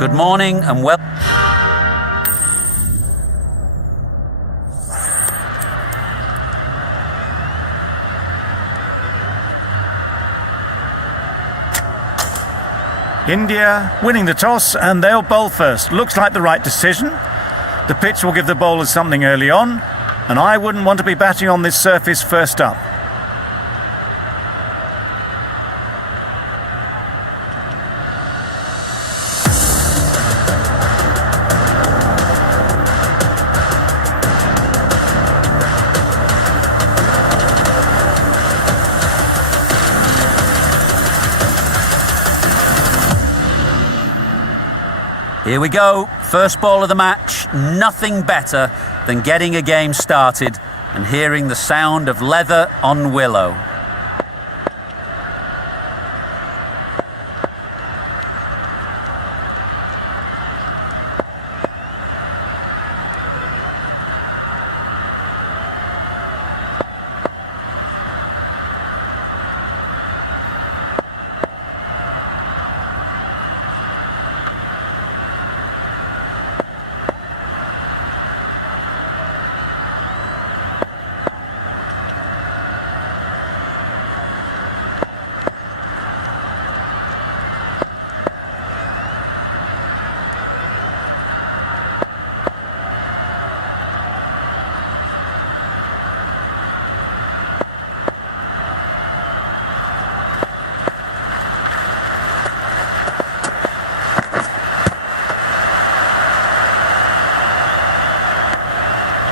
Good morning and welcome. India winning the toss, and they'll bowl first. Looks like the right decision. The pitch will give the bowlers something early on, and I wouldn't want to be batting on this surface first up. Here we go, first ball of the match. Nothing better than getting a game started and hearing the sound of leather on willow.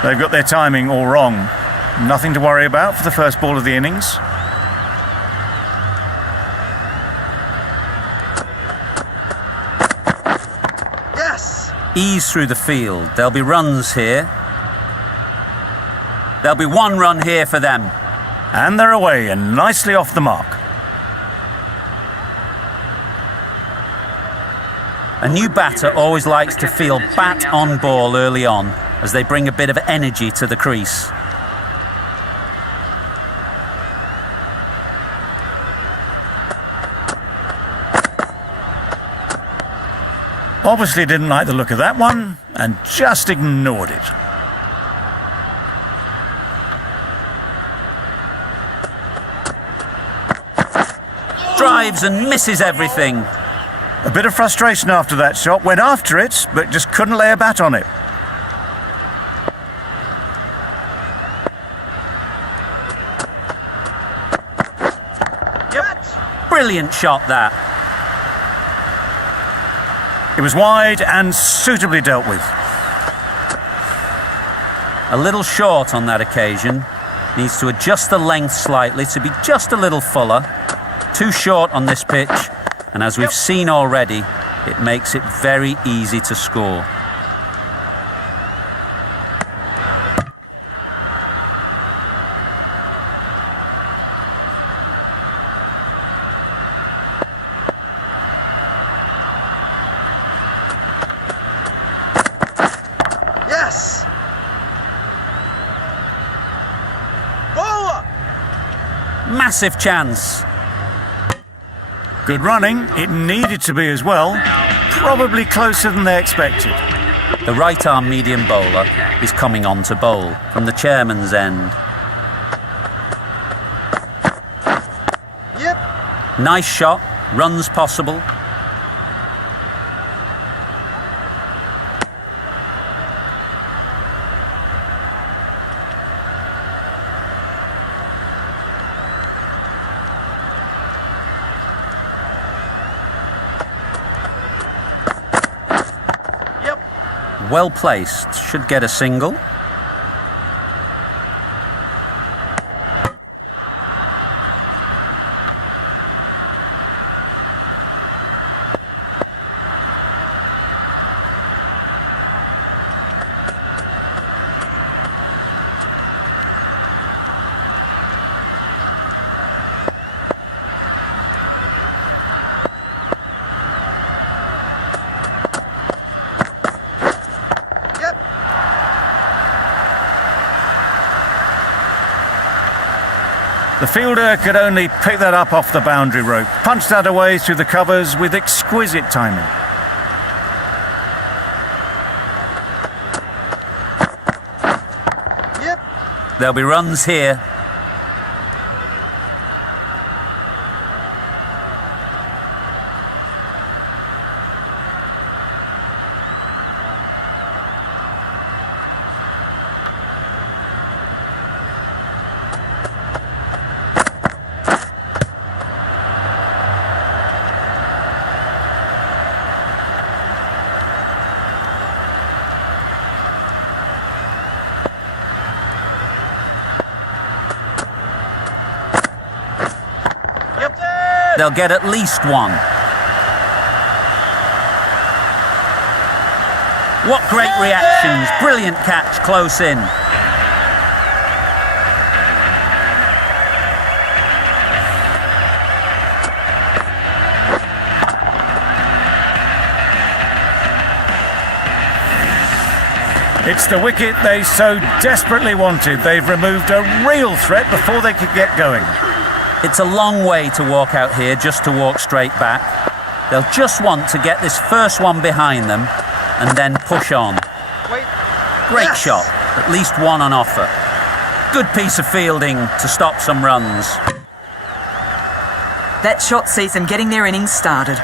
They've got their timing all wrong. Nothing to worry about for the first ball of the innings. Yes! Ease through the field. There'll be runs here. There'll be one run here for them. And they're away and nicely off the mark. A new batter always likes to feel bat on ball early on, as they bring a bit of energy to the crease. Obviously didn't like the look of that one and just ignored it. Drives and misses everything. A bit of frustration after that shot. Went after it, but just couldn't lay a bat on it. Brilliant shot, that. It was wide and suitably dealt with. A little short on that occasion. Needs to adjust the length slightly to be just a little fuller. Too short on this pitch, and as we've seen already, it makes it very easy to score. Yes! Bowler! Massive chance. Good running. It needed to be as well. Probably closer than they expected. The right-arm medium bowler is coming on to bowl from the chairman's end. Yep. Nice shot, runs possible. Well placed, should get a single. The fielder could only pick that up off the boundary rope. Punched that away through the covers with exquisite timing. There'll be runs here. They'll get at least one. What great reactions. Brilliant catch close in. It's the wicket they so desperately wanted. They've removed a real threat before they could get going. It's a long way to walk out here just to walk straight back. They'll just want to get this first one behind them and then push on. Wait. Great Yes. shot, at least one on offer. Good piece of fielding to stop some runs. That shot sees them getting their innings started.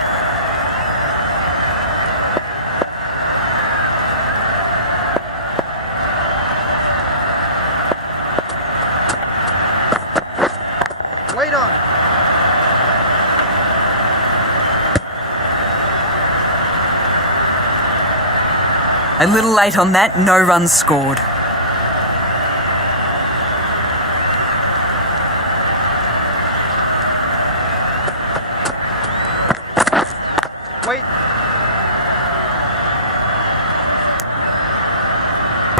Wait on. A little late on that, no runs scored. Wait.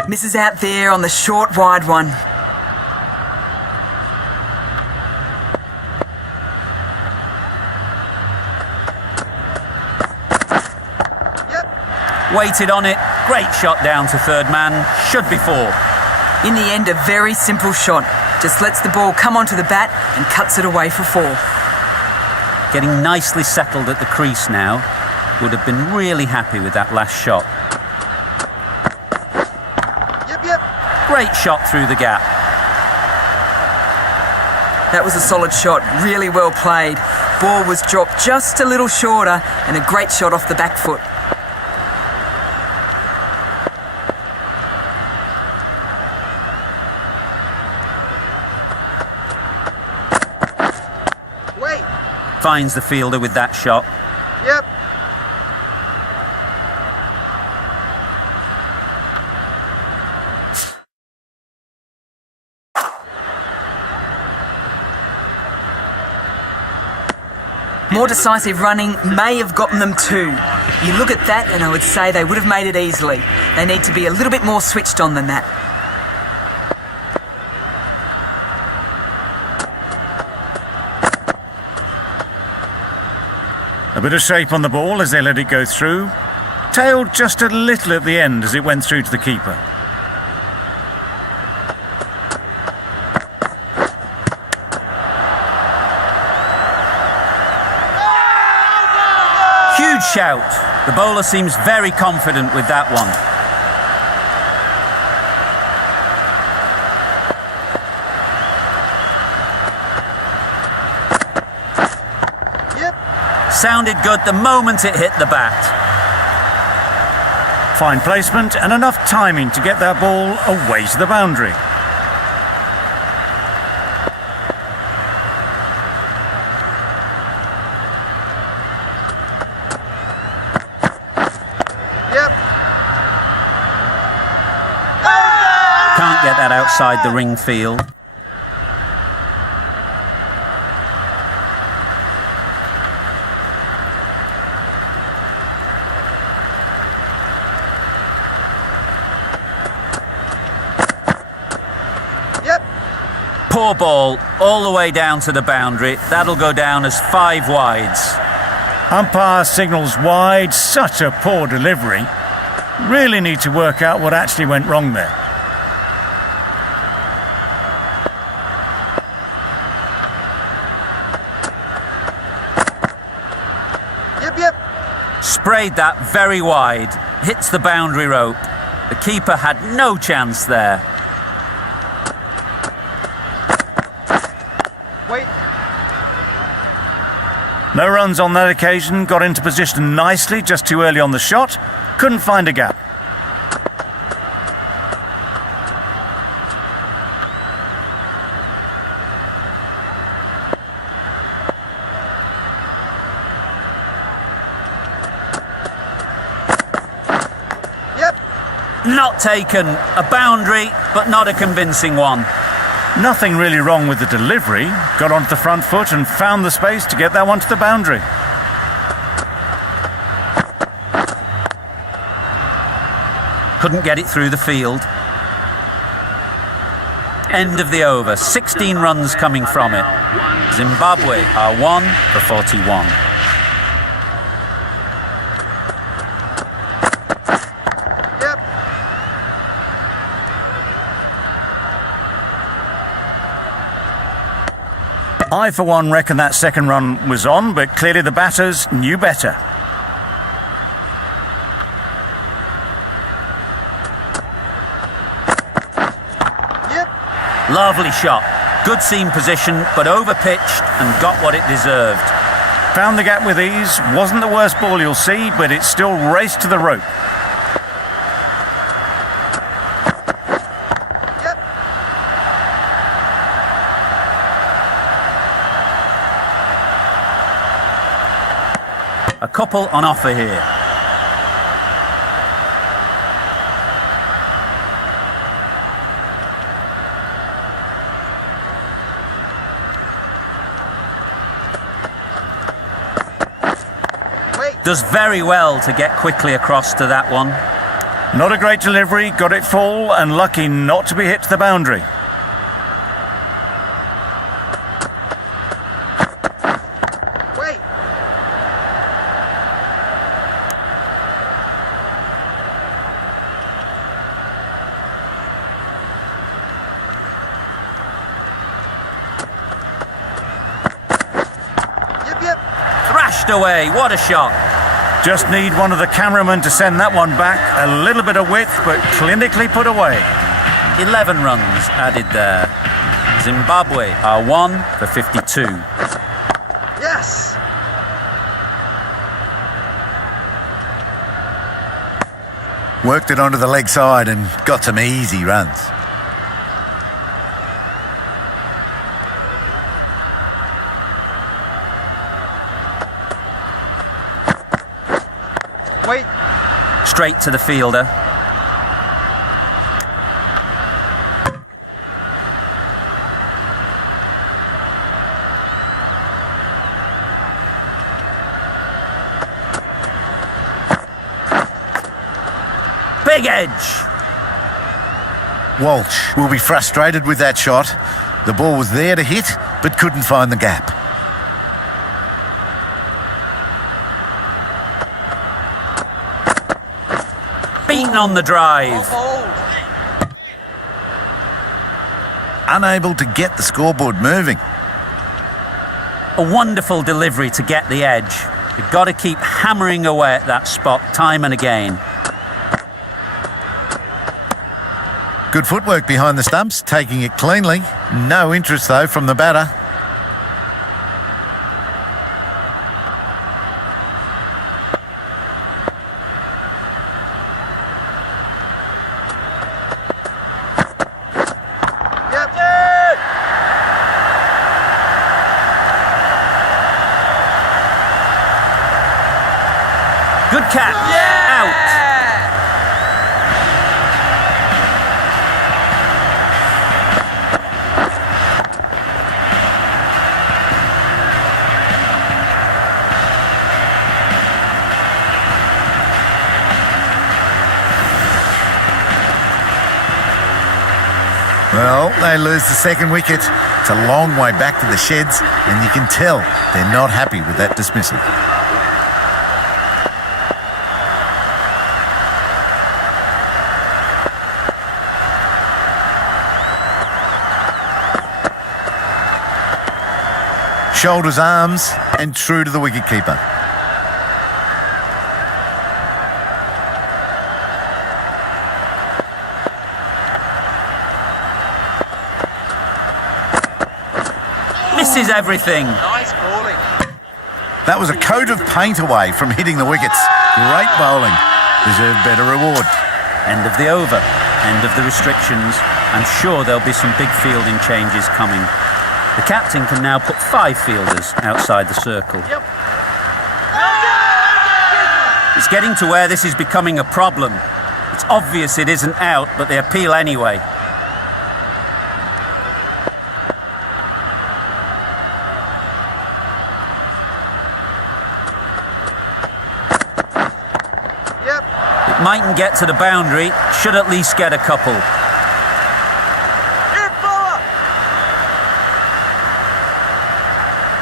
Misses out there on the short wide one. Yep. Waited on it. Great shot down to third man. Should be four. In the end, a very simple shot. Just lets the ball come onto the bat and cuts it away for four. Getting nicely settled at the crease now. Would have been really happy with that last shot. Yep. Great shot through the gap. That was a solid shot, really well played. Ball was dropped just a little shorter and a great shot off the back foot. Wait. Finds the fielder with that shot. Yep. More decisive running may have gotten them two. You look at that and I would say they would have made it easily. They need to be a little bit more switched on than that. A bit of shape on the ball as they let it go through. Tailed just a little at the end as it went through to the keeper. Huge shout. The bowler seems very confident with that one. Yep. Sounded good the moment it hit the bat. Fine placement and enough timing to get that ball away to the boundary. Yep. Can't get that outside the ring field. Yep. Poor ball, all the way down to the boundary. That'll go down as 5 wides. Umpire signals wide. Such a poor delivery. Really need to work out what actually went wrong there. Yep. Sprayed that very wide. Hits the boundary rope. The keeper had no chance there. Wait. No runs on that occasion, got into position nicely, just too early on the shot. Couldn't find a gap. Yep. Not taken. A boundary, but not a convincing one. Nothing really wrong with the delivery. Got onto the front foot and found the space to get that one to the boundary. Couldn't get it through the field. End of the over. 16 runs coming from it. Zimbabwe are 1 for 41. Yep. I, for one, reckon that second run was on, but clearly the batters knew better. Yep. Lovely shot. Good seam position, but over-pitched and got what it deserved. Found the gap with ease. Wasn't the worst ball you'll see, but it still raced to the rope. Yep. A couple on offer here. Wait. Does very well to get quickly across to that one. Not a great delivery, got it full and lucky not to be hit to the boundary. Wait. Yep, yep. Thrashed away. What a shot. Just need one of the cameramen to send that one back. A little bit of width, but clinically put away. 11 runs added there. Zimbabwe are 1 for 52. Yes. Worked it onto the leg side and got some easy runs. Wait. Straight to the fielder. Big edge. Walsh will be frustrated with that shot. The ball was there to hit, but couldn't find the gap. Beaten on the drive. Hold. Unable to get the scoreboard moving. A wonderful delivery to get the edge. You've got to keep hammering away at that spot time and again. Good footwork behind the stumps, taking it cleanly. No interest, though, from the batter. Yep. Good catch. Out. Well, they lose the second wicket. It's a long way back to the sheds, and you can tell they're not happy with that dismissal. Shoulders, arms, and true to the wicketkeeper. misses everything. Nice bowling. That was a coat of paint away from hitting the wickets. Great bowling. Deserve better reward. End of the over, end of the restrictions. I'm sure there'll be some big fielding changes coming. The captain can now put 5 fielders outside the circle. Yep. It's getting to where this is becoming a problem. It's obvious it isn't out, but they appeal anyway. Yep. It mightn't get to the boundary, should at least get a couple. Hit bowler.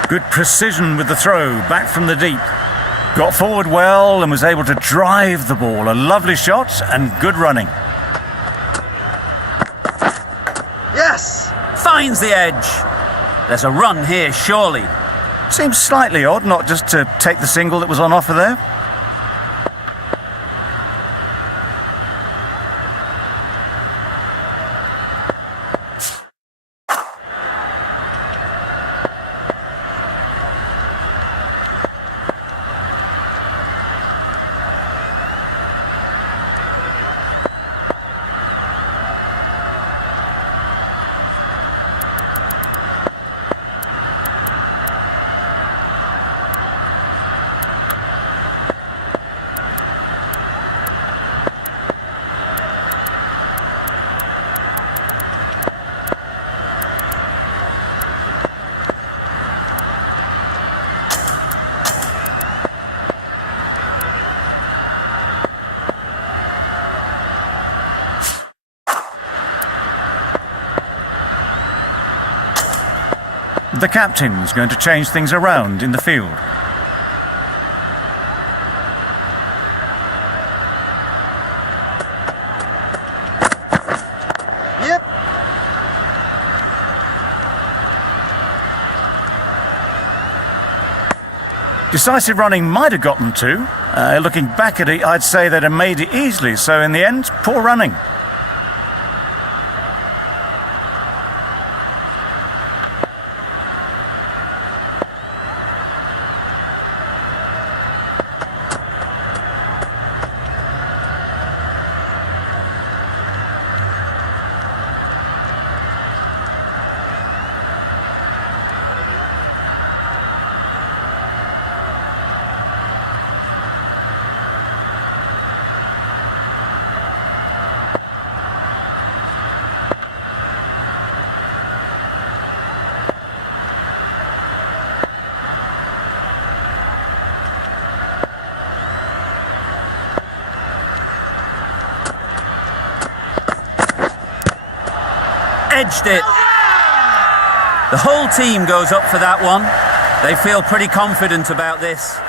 Good precision with the throw, back from the deep. Got forward well and was able to drive the ball. A lovely shot and good running. Yes. Finds the edge. There's a run here, surely. Seems slightly odd not just to take the single that was on offer there. The captain's going to change things around in the field. Yep. Decisive running might have got them to. Looking back at it, I'd say they'd have made it easily. So in the end, poor running. Edged it. The whole team goes up for that one. They feel pretty confident about this.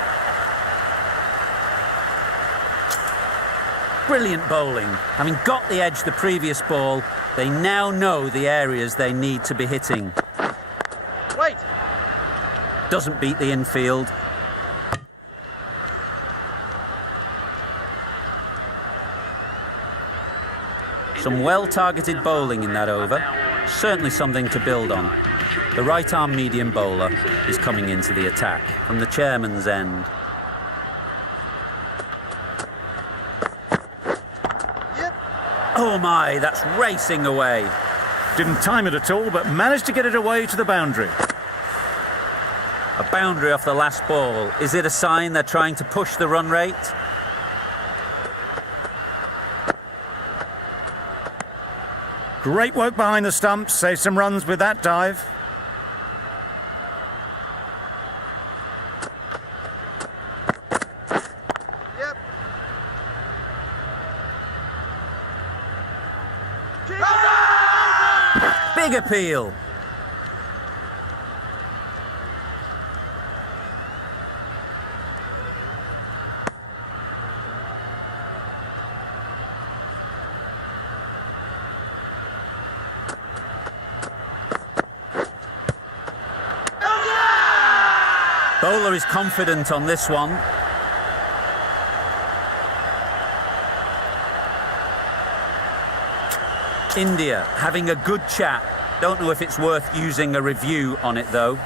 Brilliant bowling. Having got the edge the previous ball, they now know the areas they need to be hitting. Wait. Doesn't beat the infield. Some well-targeted bowling in that over. Certainly something to build on. The right-arm medium bowler is coming into the attack from the chairman's end. Yep. Oh my, that's racing away. Didn't time it at all, but managed to get it away to the boundary. A boundary off the last ball. Is it a sign they're trying to push the run rate? Great work behind the stumps. Save some runs with that dive. Yep. Big appeal. Bowler is confident on this one. India having a good chat. Don't know if it's worth using a review on it though.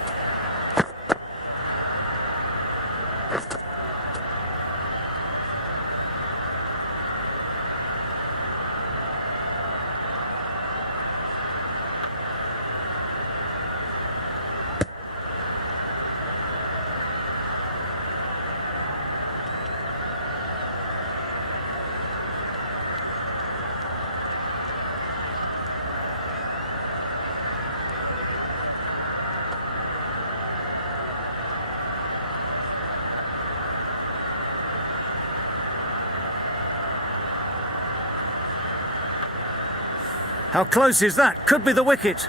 How close is that? Could be the wicket.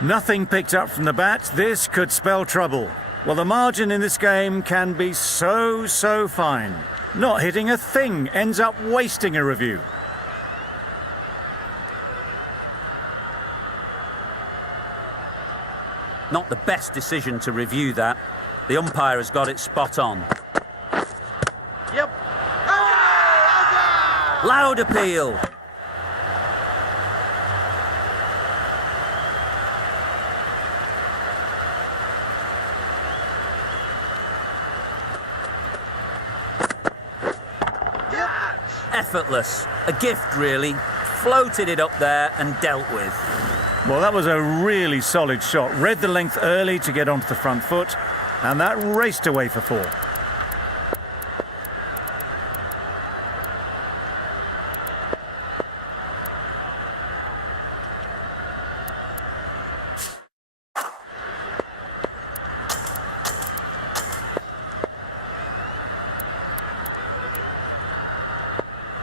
Nothing picked up from the bat. This could spell trouble. Well, the margin in this game can be so fine. Not hitting a thing ends up wasting a review. Not the best decision to review that. The umpire has got it spot on. Yep. Loud appeal. Effortless. A gift, really. Floated it up there and dealt with. Well, that was a really solid shot. Read the length early to get onto the front foot, and that raced away for 4.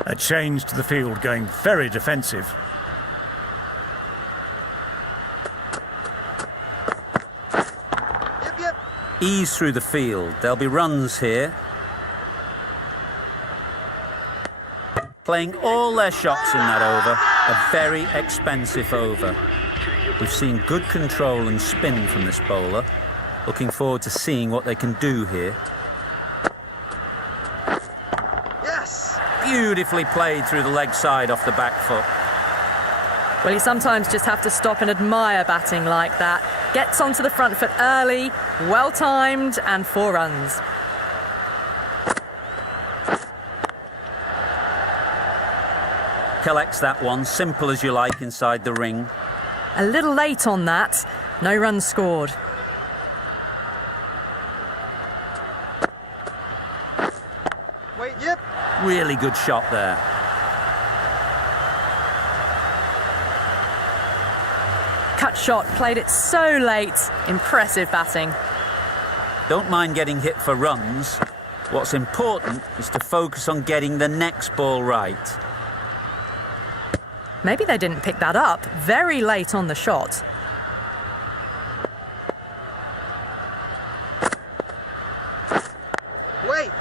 A change to the field, going very defensive. Yep. Ease through the field. There'll be runs here. Playing all their shots in that over. A very expensive over. We've seen good control and spin from this bowler. Looking forward to seeing what they can do here. Beautifully played through the leg side off the back foot. Well, you sometimes just have to stop and admire batting like that. Gets onto the front foot early, well timed, and 4 runs. Collects that one, simple as you like inside the ring. A little late on that, no runs scored. Wait, yep. Really good shot there. Cut shot, played it so late. Impressive batting. Don't mind getting hit for runs. What's important is to focus on getting the next ball right. Maybe they didn't pick that up. Very late on the shot. Wait.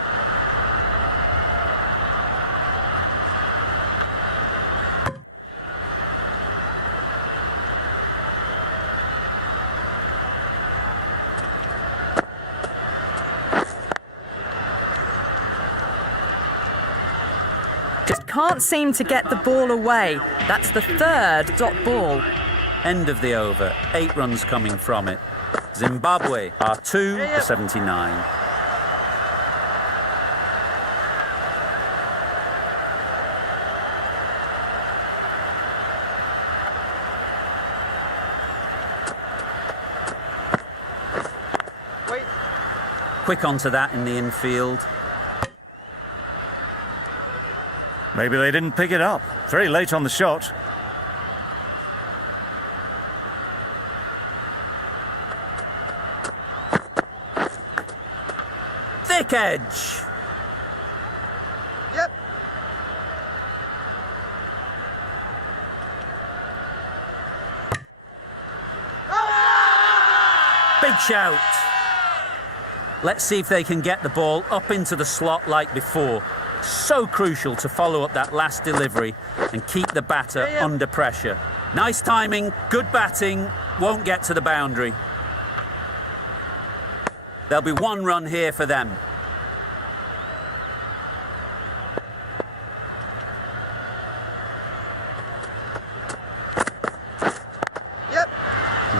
Just can't seem to get the ball away. That's the 3rd dot ball. End of the over. 8 runs coming from it. Zimbabwe are 2 for 79. Wait. Quick onto that in the infield. Maybe they didn't pick it up. Very late on the shot. Thick edge. Yep. Big shout. Let's see if they can get the ball up into the slot like before. So crucial to follow up that last delivery and keep the batter under pressure. Nice timing, good batting, won't get to the boundary. There'll be 1 run here for them. Yep.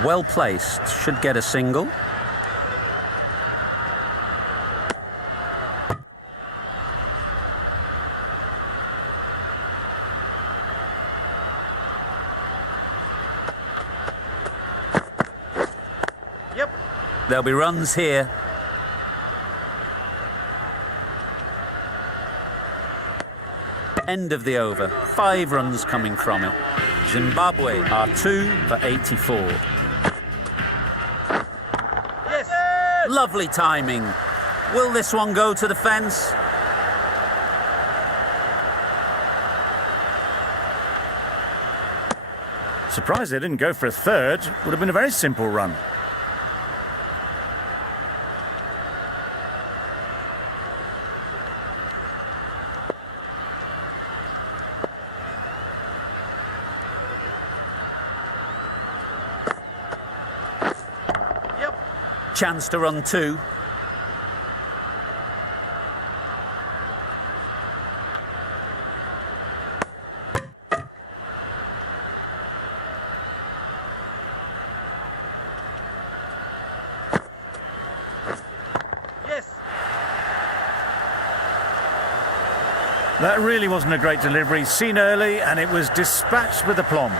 Well placed, should get a single. Yep. There'll be runs here. End of the over. 5 runs coming from it. Zimbabwe are 2 for 84. Yes. Lovely timing. Will this one go to the fence? Surprised they didn't go for a third. Would have been a very simple run. Yep. Chance to run 2. Yes. That really wasn't a great delivery. Seen early, and it was dispatched with aplomb.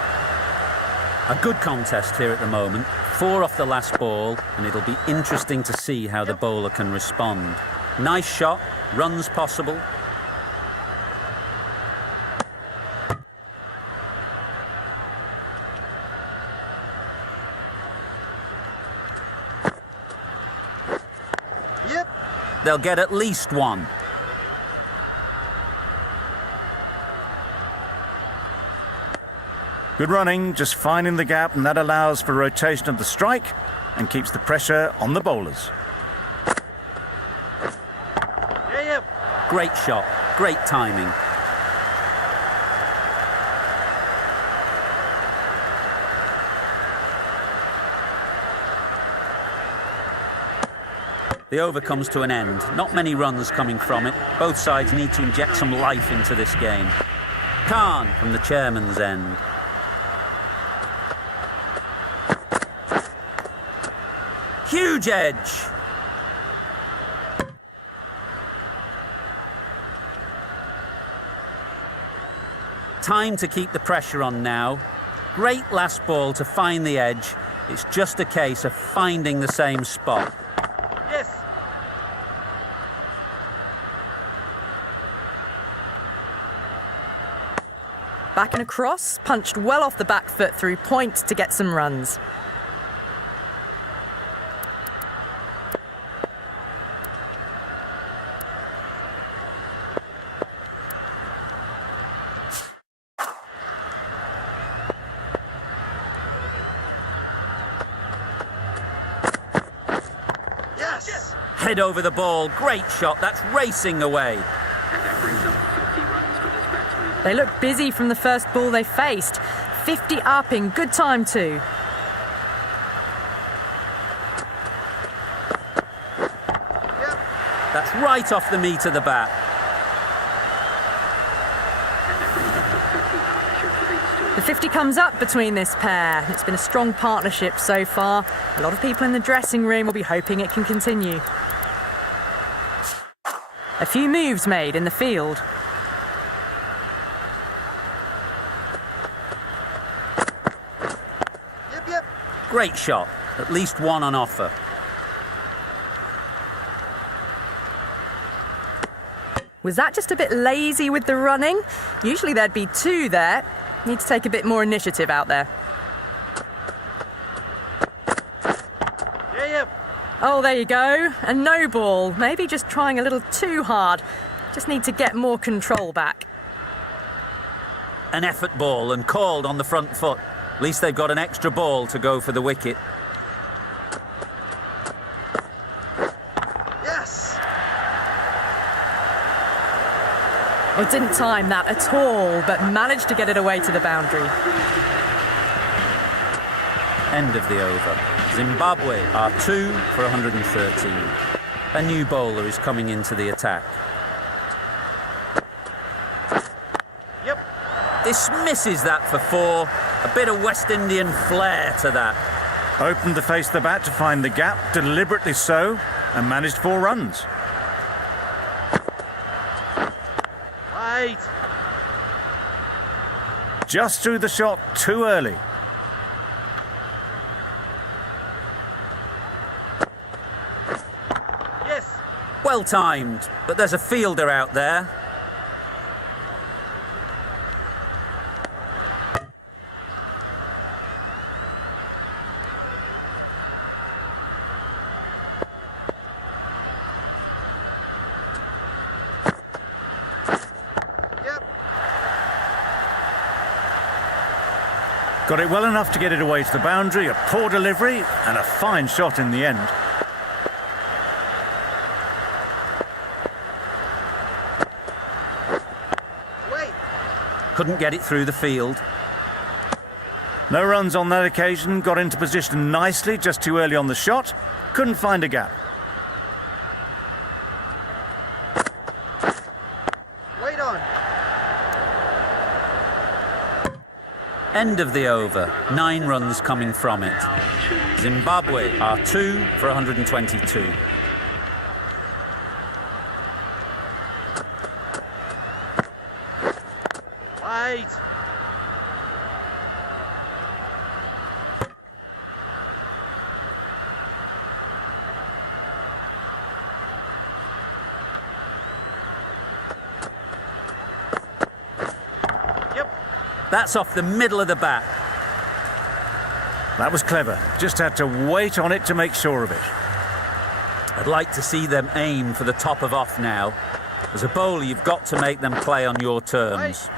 A good contest here at the moment. 4 off the last ball, and it'll be interesting to see how the bowler can respond. Nice shot, runs possible. Yep. They'll get at least 1. Good running, just finding the gap, and that allows for rotation of the strike and keeps the pressure on the bowlers. Yeah, yep. Great shot, great timing. The over comes to an end. Not many runs coming from it. Both sides need to inject some life into this game. Khan from the chairman's end. Huge edge. Time to keep the pressure on now. Great last ball to find the edge. It's just a case of finding the same spot. Yes. Back and across, punched well off the back foot through point to get some runs. Yes. Head over the ball. Great shot. That's racing away. They looked busy from the first ball they faced. 50 up in good time too. Yep. That's right off the meat of the bat. The 50 comes up between this pair. It's been a strong partnership so far. A lot of people in the dressing room will be hoping it can continue. A few moves made in the field. Yep, yep. Great shot. At least 1 on offer. Was that just a bit lazy with the running? Usually there'd be 2 there. Need to take a bit more initiative out there. Yeah, yep. Oh, there you go. A no ball. Maybe just trying a little too hard. Just need to get more control back. An effort ball and called on the front foot. At least they've got an extra ball to go for the wicket. Yes. Well, didn't time that at all, but managed to get it away to the boundary. End of the over. Zimbabwe are 2 for 113. A new bowler is coming into the attack. Yep. This misses that for 4. A bit of West Indian flair to that. Opened to face the bat to find the gap, deliberately so, and managed 4 runs. Wait. Just threw the shot too early. Yes. Well timed, but there's a fielder out there. Yep. Got it well enough to get it away to the boundary, a poor delivery, and a fine shot in the end. Wait. Couldn't get it through the field. No runs on that occasion, got into position nicely, just too early on the shot, couldn't find a gap. Wait on. End of the over. 9 runs coming from it. Zimbabwe are 2 for 122. Wait. Yep. That's off the middle of the bat. That was clever, just had to wait on it to make sure of it. I'd like to see them aim for the top of off now. As a bowler, you've got to make them play on your terms.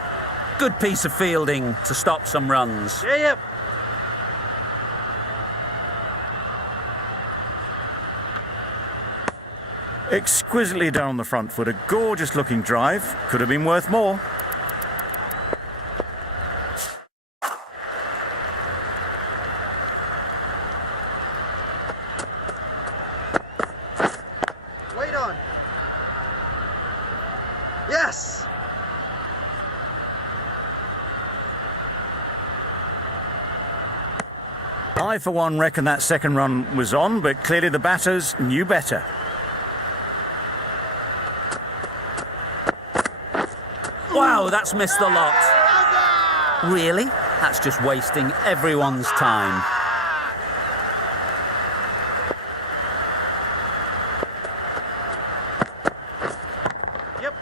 Good piece of fielding to stop some runs. Yeah, yep. Exquisitely down on the front foot, a gorgeous looking drive, could have been worth more. Wait on. Yes. I, for one, reckon that second run was on, but clearly the batters knew better. Wow, that's missed the lot. Really? That's just wasting everyone's time. Yep.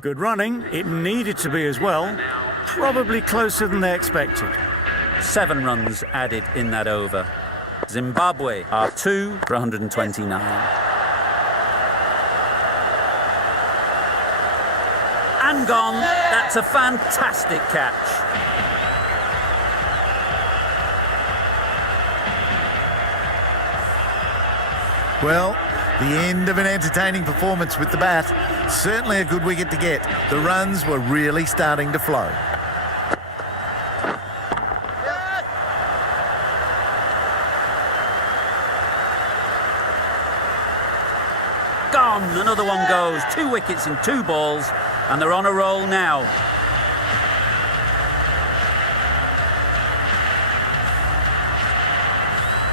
Good running, it needed to be as well. Probably closer than they expected. 7 runs added in that over. Zimbabwe are 2 for 129. And gone. That's a fantastic catch. Well, the end of an entertaining performance with the bat. Certainly a good wicket to get. The runs were really starting to flow. Gone. Another one goes. 2 wickets in 2 balls, and they're on a roll now.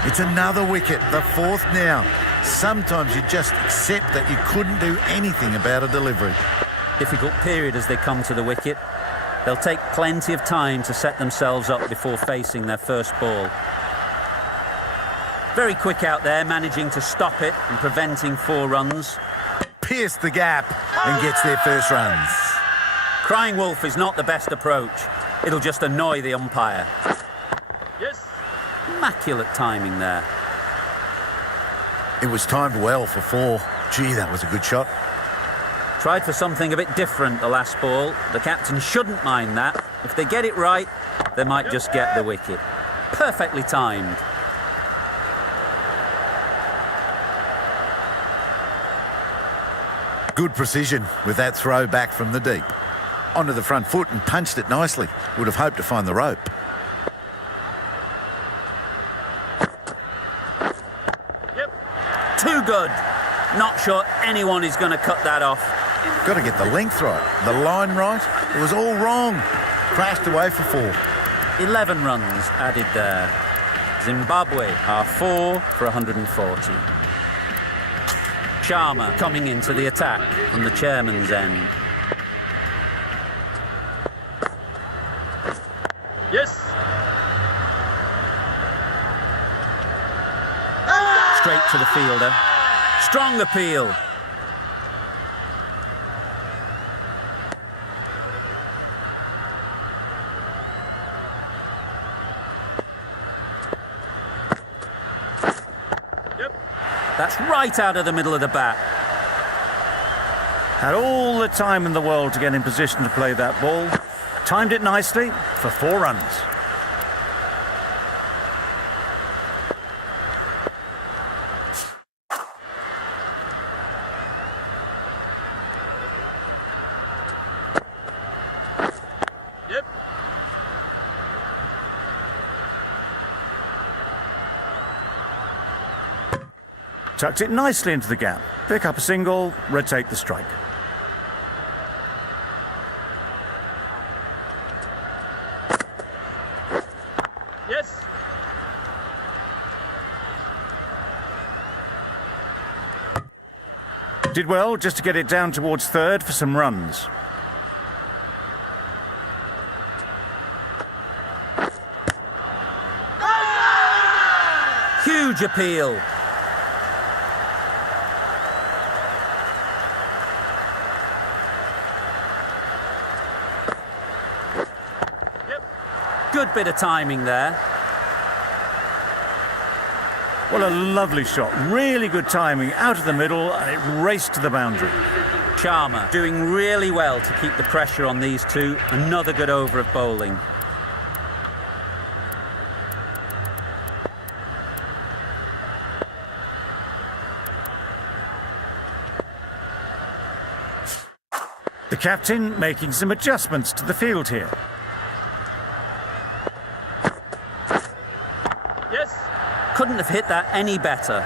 It's another wicket, the 4th now. Sometimes you just accept that you couldn't do anything about a delivery. Difficult period as they come to the wicket. They'll take plenty of time to set themselves up before facing their first ball. Very quick out there, managing to stop it and preventing 4 runs. Pierced the gap and gets their first runs. Crying wolf is not the best approach. It'll just annoy the umpire. Yes. Immaculate timing there. It was timed well for 4. Gee, that was a good shot. Tried for something a bit different the last ball. The captain shouldn't mind that. If they get it right, they might just get the wicket. Perfectly timed. Good precision with that throw back from the deep. Onto the front foot and punched it nicely. Would have hoped to find the rope. Too good. Not sure anyone is going to cut that off. Got to get the length right, the line right. It was all wrong. Crashed away for 4. 11 runs added there. Zimbabwe are 4 for 140. Sharma coming into the attack from the chairman's end. Yes. Straight to the fielder. Strong appeal. Yep. That's right out of the middle of the bat. Had all the time in the world to get in position to play that ball. Timed it nicely for 4 runs. Yep. Tucked it nicely into the gap. Pick up a single, rotate the strike. Yes. Did well just to get it down towards third for some runs. Huge appeal. Yep. Good bit of timing there. What a lovely shot. Really good timing. Out of the middle, and it raced to the boundary. Sharma doing really well to keep the pressure on these two. Another good over of bowling. The captain making some adjustments to the field here. Yes. Couldn't have hit that any better.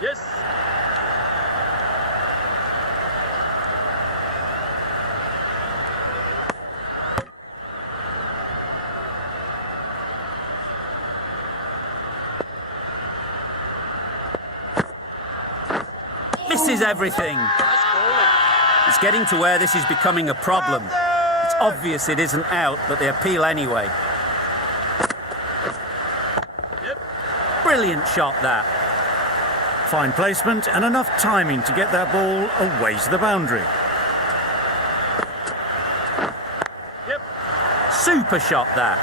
Yes. Misses everything. Nice bowling. It's getting to where this is becoming a problem. It's obvious it isn't out, but they appeal anyway. Yep. Brilliant shot that. Fine placement and enough timing to get that ball away to the boundary. Yep. Super shot that.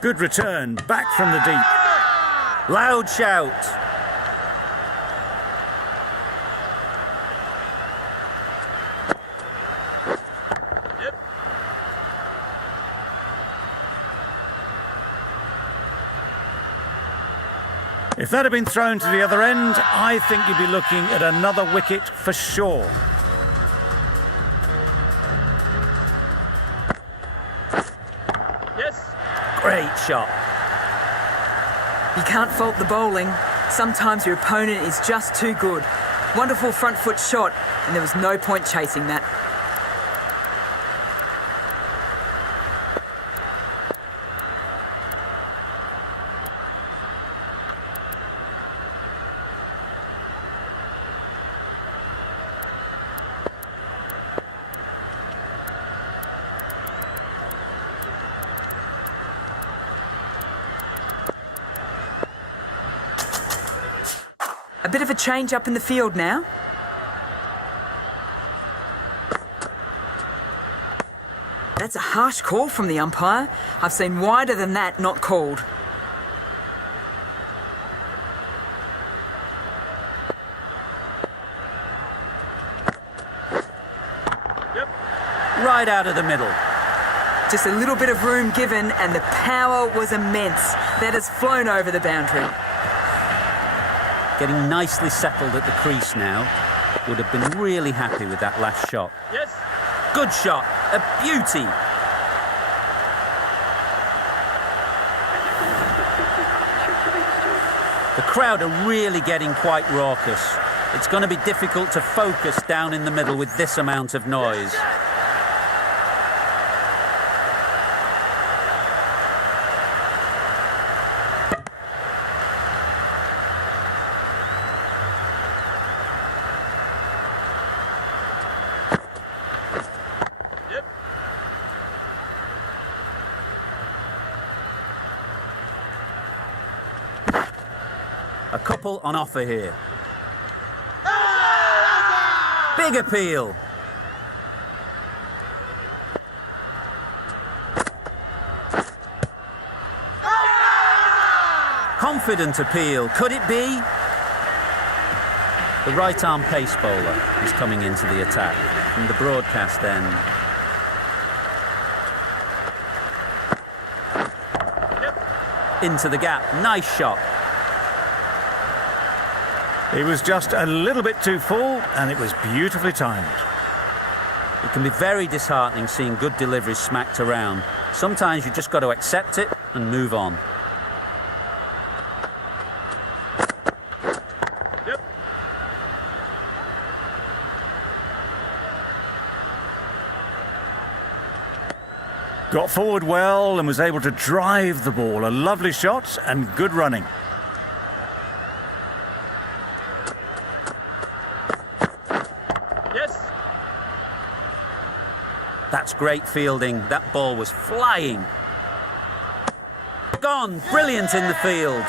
Good return, back from the deep. Loud shout. Yep. If that had been thrown to the other end, I think you'd be looking at another wicket for sure. Yes. Great shot. You can't fault the bowling. Sometimes your opponent is just too good. Wonderful front foot shot, and there was no point chasing that. A bit of a change up in the field now. That's a harsh call from the umpire. I've seen wider than that not called. Yep. Right right out of the middle. Just a little bit of room given and the power was immense. That has flown over the boundary. Getting nicely settled at the crease now. Would have been really happy with that last shot. Yes. Good shot, a beauty. The crowd are really getting quite raucous. It's going to be difficult to focus down in the middle with this amount of noise. Yep. A couple on offer here. Big appeal. Confident appeal. Could it be? The right arm pace bowler is coming into the attack from the broadcast end. Into the gap. Nice shot. He was just a little bit too full, and it was beautifully timed. It can be very disheartening seeing good deliveries smacked around. Sometimes you just got to accept it and move on. Yep. Got forward well and was able to drive the ball. A lovely shot and good running. Yes. That's great fielding. That ball was flying. Gone. Brilliant in the field.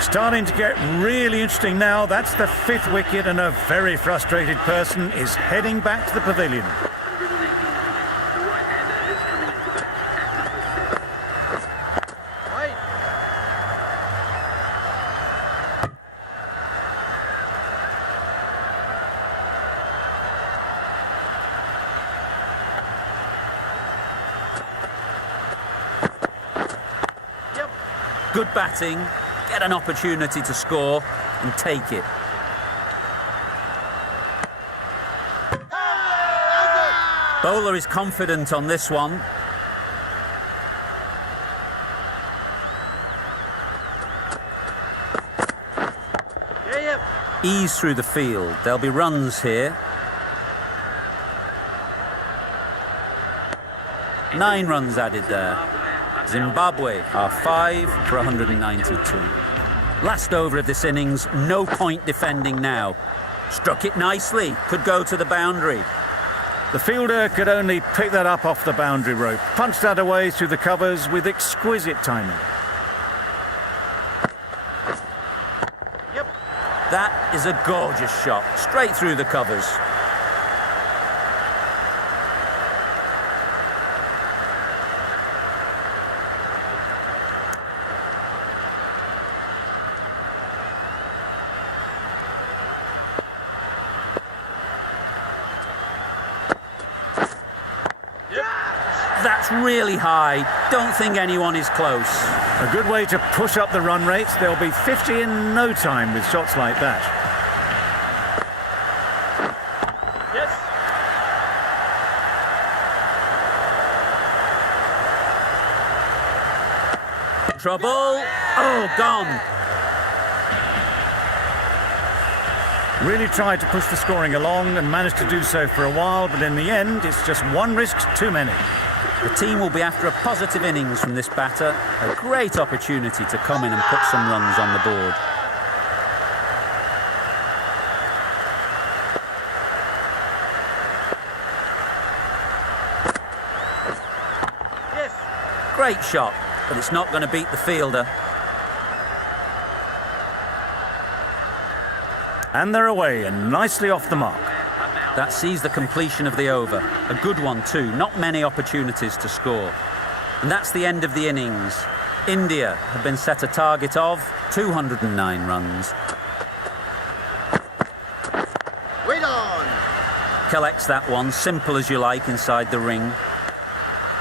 Starting to get really interesting now. That's the 5th wicket, and a very frustrated person is heading back to the pavilion. Right. Yep. Good batting. Get an opportunity to score and take it. Bowler is confident on this one. Yeah, yep. Ease through the field. There'll be runs here. 9 runs added there. Zimbabwe are 5 for 192. Last over of this innings, no point defending now. Struck it nicely, could go to the boundary. The fielder could only pick that up off the boundary rope. Punched that away through the covers with exquisite timing. Yep. That is a gorgeous shot, straight through the covers. That's really high. Don't think anyone is close. A good way to push up the run rate. They'll be 50 in no time with shots like that. Yes. Trouble. Oh, gone. Really tried to push the scoring along and managed to do so for a while, but in the end, it's just one risk too many. The team will be after a positive innings from this batter. A great opportunity to come in and put some runs on the board. Yes. Great shot, but it's not going to beat the fielder. And they're away and nicely off the mark. That sees the completion of the over. A good one too, not many opportunities to score. And that's the end of the innings. India have been set a target of 209 runs. Wait on. collects that one, simple as you like, inside the ring.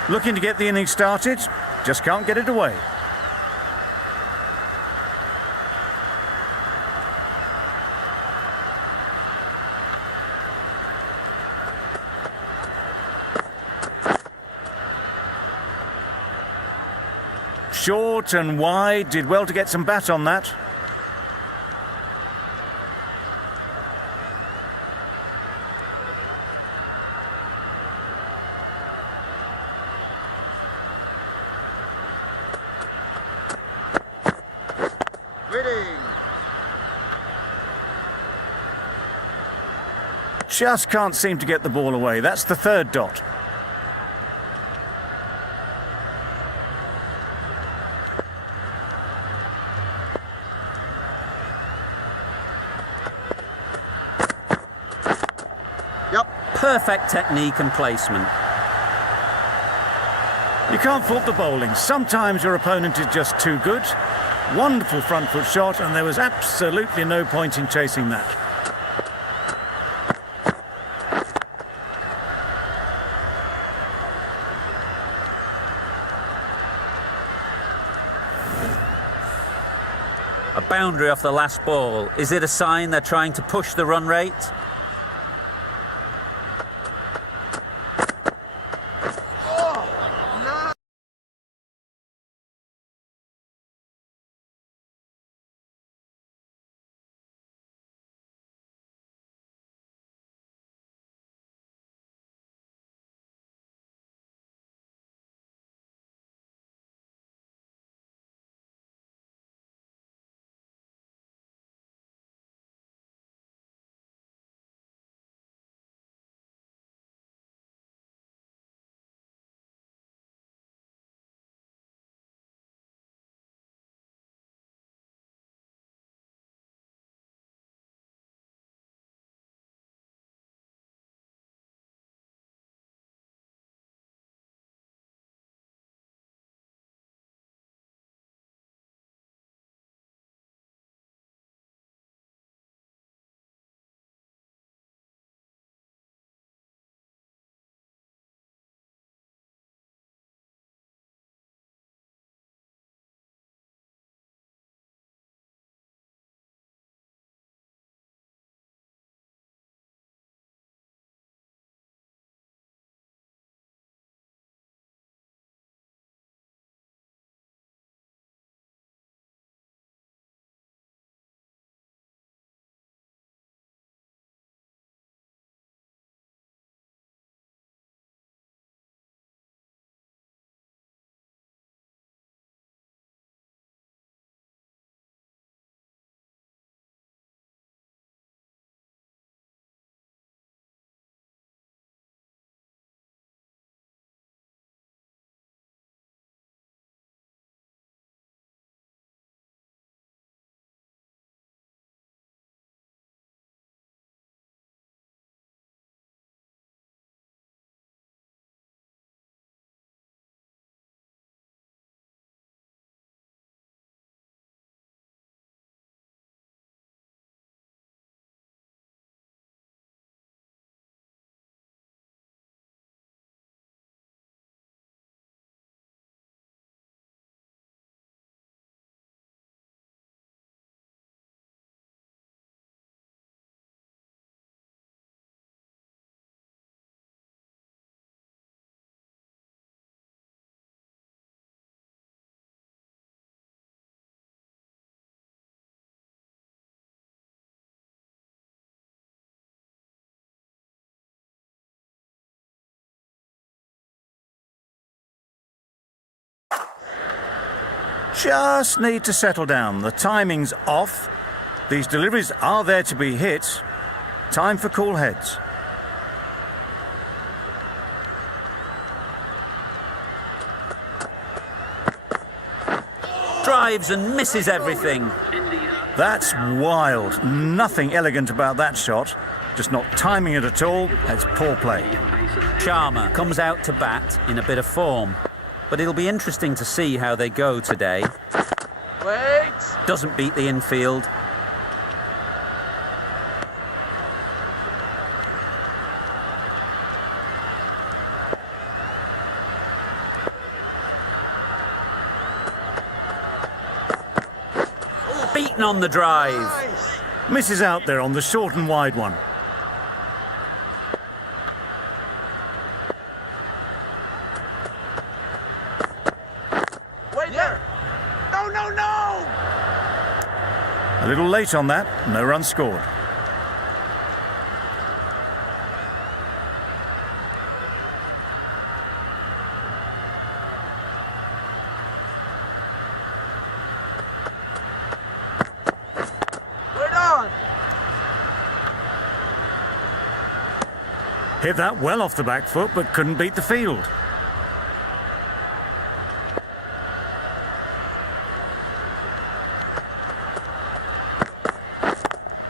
Looking to get the innings started, just can't get it away. Short and wide, did well to get some bat on that. Just can't seem to get the ball away. That's the third dot. Perfect technique and placement. You can't fault the bowling. Sometimes your opponent is just too good. Wonderful front foot shot, and there was absolutely no point in chasing that. A boundary off the last ball. Is it a sign they're trying to push the run rate? Just need to settle down. The timing's off. These deliveries are there to be hit. Time for cool heads. Drives and misses everything. That's wild. Nothing elegant about that shot. Just not timing it at all. It's poor play. Sharma comes out to bat in a bit of form. But it'll be interesting to see how they go today. Wait. Doesn't beat the infield. beaten on the drive. Nice. Misses out there on the short and wide one. Wait there. No, no, no. A little late on that, no run scored. Wait on. Hit that well off the back foot, but couldn't beat the field.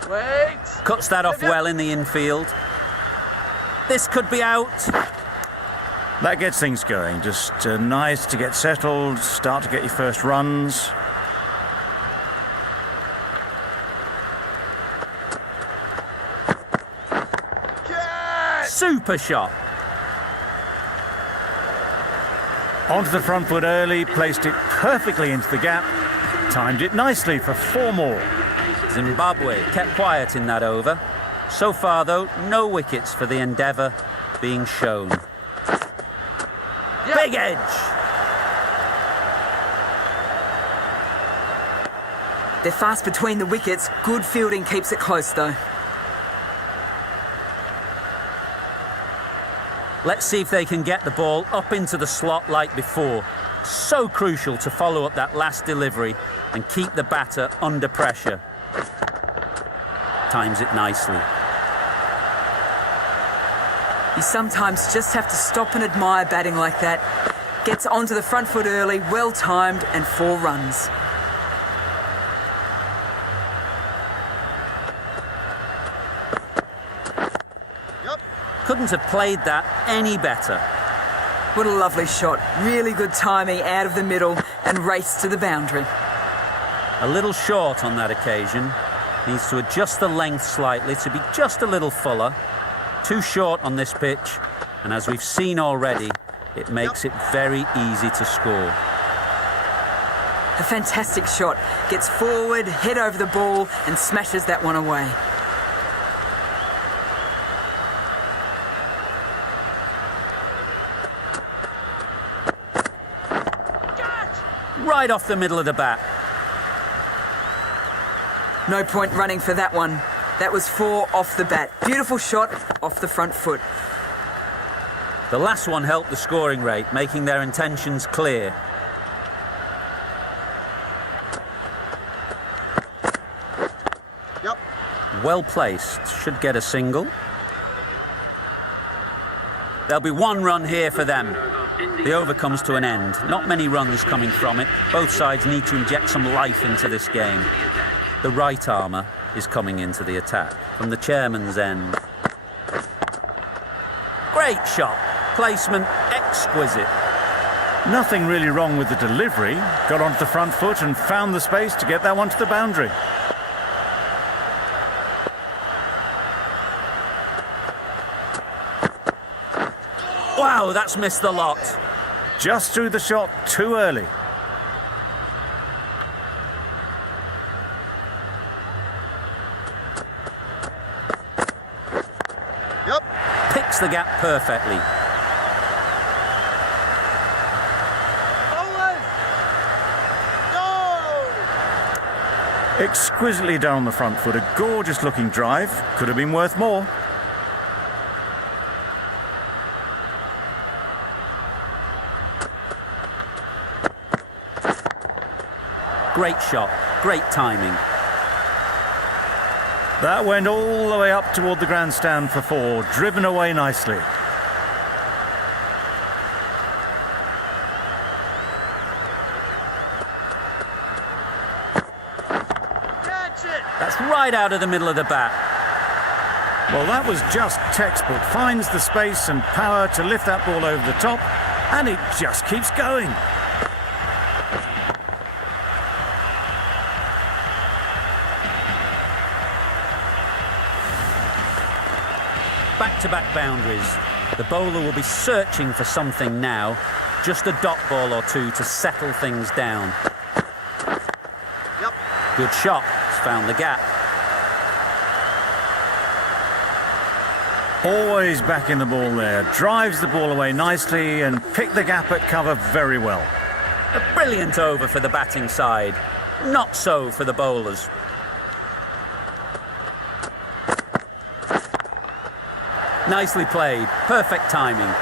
Wait. Cuts that off well in the infield. This could be out. That gets things going. Just nice to get settled, start to get your first runs. Catch. Super shot. Onto the front foot early, placed it perfectly into the gap. Timed it nicely for 4 more. Zimbabwe kept quiet in that over. So far, though, no wickets for the endeavour being shown. Yeah. Big edge. They're fast between the wickets. Good fielding keeps it close, though. Let's see if they can get the ball up into the slot like before. So crucial to follow up that last delivery and keep the batter under pressure. Times it nicely. You sometimes just have to stop and admire batting like that. Gets onto the front foot early, well timed, and 4 runs. Couldn't have played that any better. What a lovely shot. Really good timing out of the middle and race to the boundary. A little short on that occasion. Needs to adjust the length slightly to be just a little fuller. Too short on this pitch, and as we've seen already, it makes it very easy to score. A fantastic shot. Gets forward, head over the ball, and smashes that one away. Right off the middle of the bat. No point running for that one. That was 4 off the bat. Beautiful shot off the front foot. The last one helped the scoring rate, making their intentions clear. Yep. Well placed. Should get a single. There'll be 1 run here for them. The over comes to an end. Not many runs coming from it. Both sides need to inject some life into this game. The right armour is coming into the attack from the chairman's end. Great shot. Placement exquisite. Nothing really wrong with the delivery. Got onto the front foot and found the space to get that one to the boundary. Wow, that's missed the lot. Just threw the shot too early. Yep. Picks the gap perfectly. Bowling. No. Exquisitely down the front foot. A gorgeous looking drive. Could have been worth more. Great shot, great timing. That went all the way up toward the grandstand for 4. Driven away nicely. Catch it. That's right out of the middle of the bat. Well, that was just textbook. Finds the space and power to lift that ball over the top, and it just keeps going. Back-to-back boundaries. The bowler will be searching for something now. Just a dot ball or two to settle things down. Yep. Good shot. found the gap. Always backing the ball there. Drives the ball away nicely and picked the gap at cover very well. A brilliant over for the batting side. Not so for the bowlers. Nicely played. Perfect timing.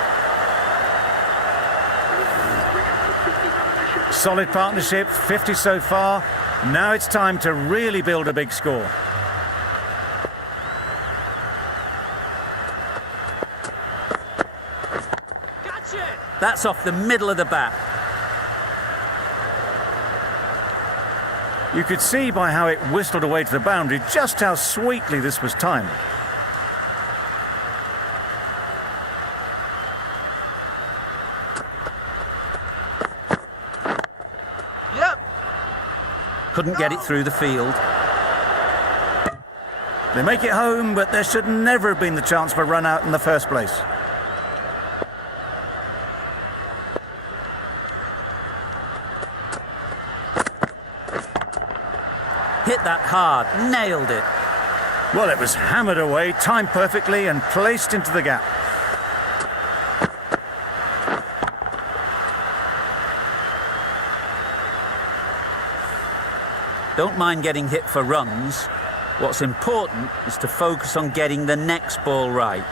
Solid partnership, 50 so far. Now it's time to really build a big score. That's off the middle of the bat. You could see by how it whistled away to the boundary just how sweetly this was timed. Yep. Couldn't get it through the field. They make it home, but there should never have been the chance for a run out in the first place. Hit that hard, nailed it. Well, it was hammered away, timed perfectly and placed into the gap. Don't mind getting hit for runs. What's important is to focus on getting the next ball right.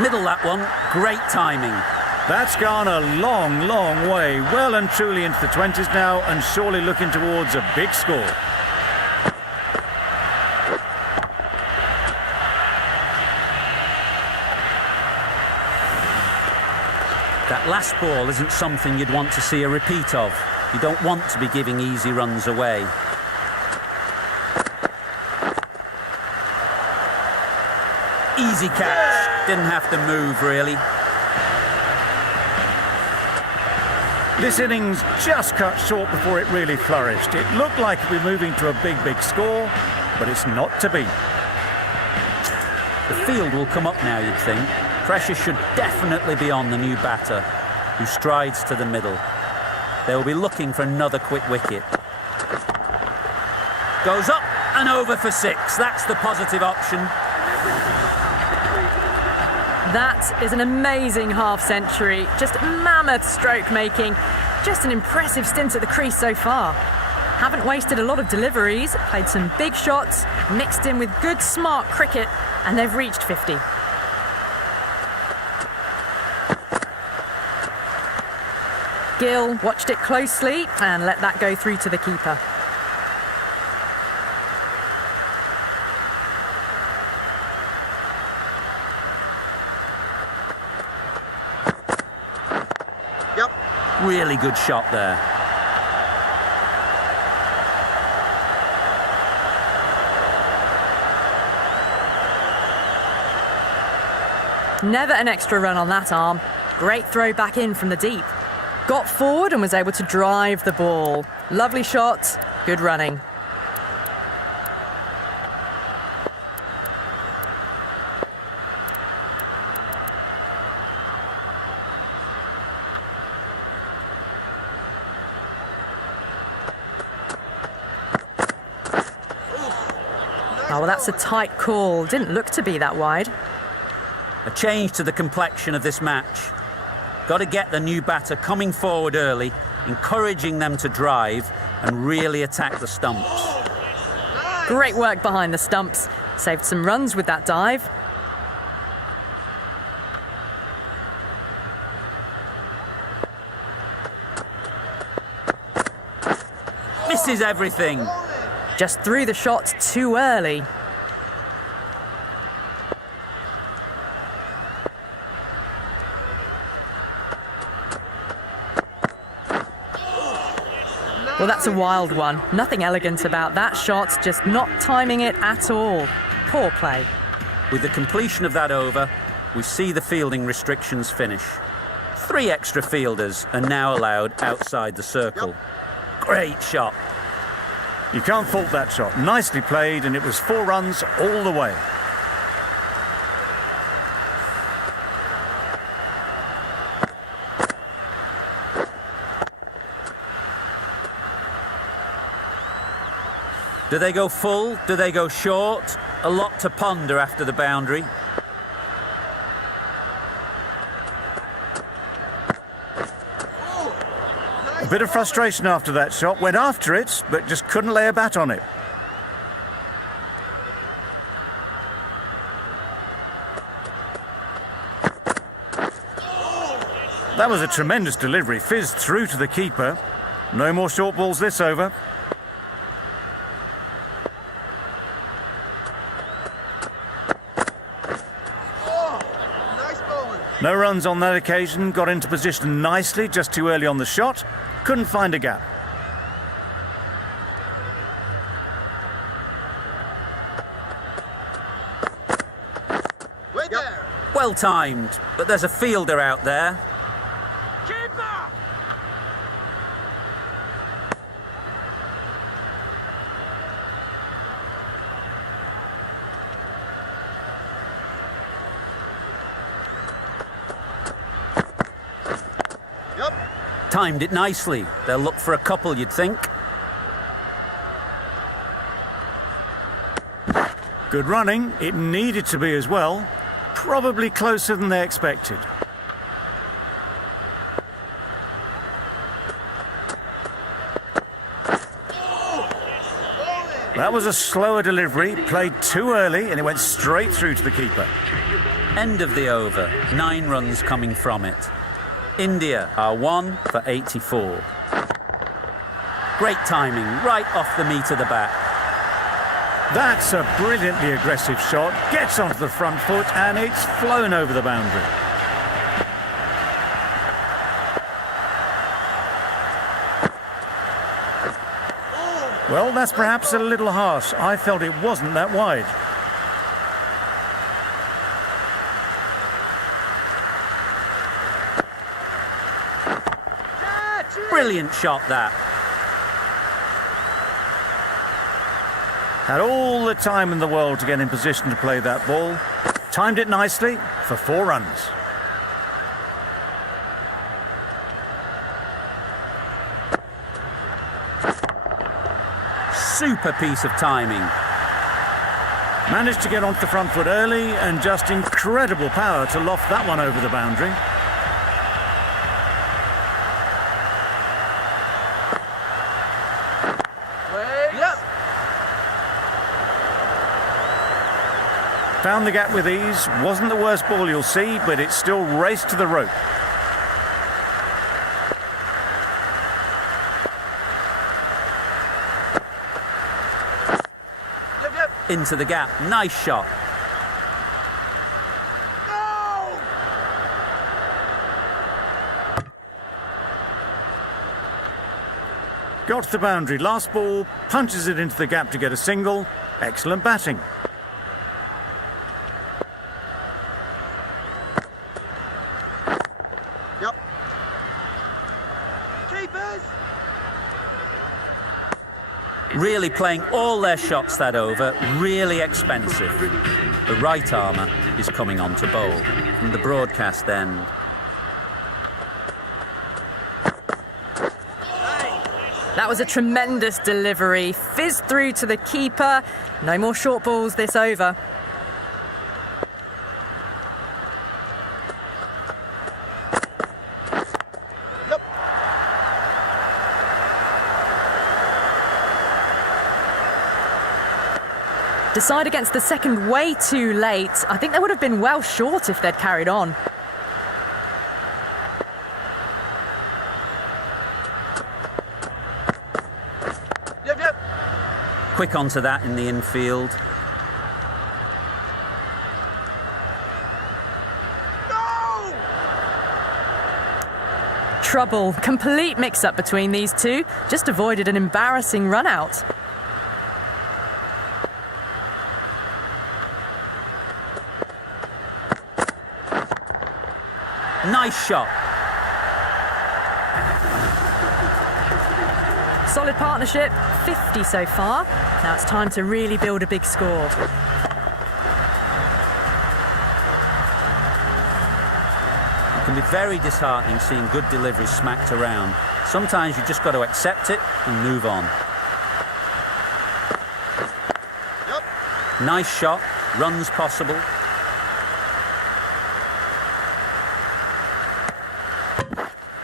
Middle that one, great timing. That's gone a long, long way, well and truly into the 20s now and surely looking towards a big score. That last ball isn't something you'd want to see a repeat of. You don't want to be giving easy runs away. Easy catch. Didn't have to move, really. This innings just cut short before it really flourished. It looked like it would be moving to a big, big score, but it's not to be. The field will come up now, you'd think. Pressure should definitely be on the new batter, who strides to the middle. They'll be looking for another quick wicket. Goes up and over for 6. That's the positive option. That is an amazing half-century. Just mammoth stroke making. Just an impressive stint at the crease so far. Haven't wasted a lot of deliveries, played some big shots, mixed in with good smart cricket, and they've reached 50. Gill watched it closely and let that go through to the keeper. Yep. Really good shot there. Never an extra run on that arm. Great throw back in from the deep. Got forward and was able to drive the ball. Lovely shot, good running. Oh, well, that's a tight call. Didn't look to be that wide. A change to the complexion of this match. Got to get the new batter coming forward early, encouraging them to drive and really attack the stumps. Great work behind the stumps. Saved some runs with that dive. Misses everything. Just threw the shot too early. Well, that's a wild one. Nothing elegant about that shot, just not timing it at all. Poor play. With the completion of that over, we see the fielding restrictions finish. 3 extra fielders are now allowed outside the circle. Great shot. You can't fault that shot. Nicely played, and it was 4 runs all the way. Do they go full? Do they go short? A lot to ponder after the boundary. A bit of frustration after that shot. Went after it, but just couldn't lay a bat on it. That was a tremendous delivery. Fizzed through to the keeper. No more short balls this over. Nice bowling. No runs on that occasion. Got into position nicely, just too early on the shot. Couldn't find a gap. Wait there. Well timed, but there's a fielder out there. Yep. Timed it nicely. They'll look for a couple, you'd think. Good running. It needed to be as well. Probably closer than they expected. That was a slower delivery, played too early, and it went straight through to the keeper. End of the over. 9 runs coming from it. India are 1 for 84. Great timing, right off the meat of the bat. That's a brilliantly aggressive shot. Gets onto the front foot, and it's flown over the boundary. Well, that's perhaps a little harsh. I felt it wasn't that wide. Brilliant shot, that. Had all the time in the world to get in position to play that ball. Timed it nicely for 4 runs. Super piece of timing. Managed to get onto the front foot early, and just incredible power to loft that one over the boundary. Yep. Found the gap with ease. Wasn't the worst ball you'll see, but it still raced to the rope. Yep. Into the gap. Nice shot. No! Got to the boundary. Last ball, punches it into the gap to get a single. Excellent batting. Yep. Keepers! Really playing all their shots that over. Really expensive. The right armour is coming on to bowl. From the broadcast end. That was a tremendous delivery. Fizzed through to the keeper. No more short balls this over. Yep. Decide against the second way too late. I think they would have been well short if they'd carried on. Yep. Quick onto that in the infield. No! Trouble. Complete mix-up between these two. Just avoided an embarrassing run-out. Nice shot. Solid partnership, 50 so far. Now it's time to really build a big score. It can be very disheartening seeing good deliveries smacked around. Sometimes you just got to accept it and move on. Nice shot, runs possible.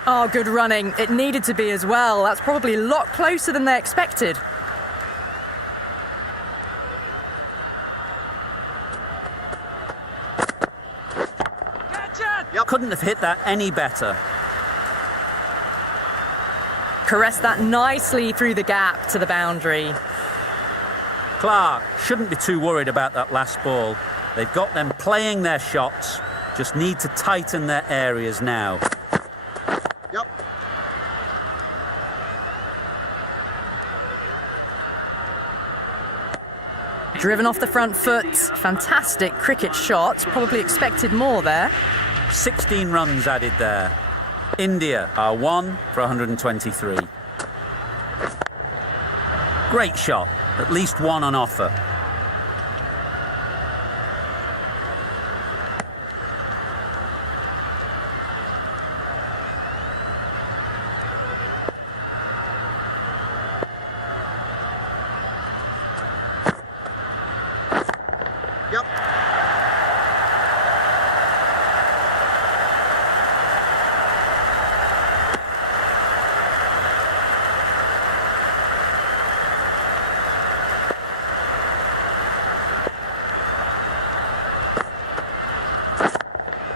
Oh, good running. It needed to be as well. That's probably a lot closer than they expected. Couldn't have hit that any better. Caressed that nicely through the gap to the boundary. Clark shouldn't be too worried about that last ball. They've got them playing their shots, just need to tighten their areas now. Yep. Driven off the front foot. Fantastic cricket shot. Probably expected more there. 16 runs added there. India are 1 for 123. Great shot, at least one on offer. Yep.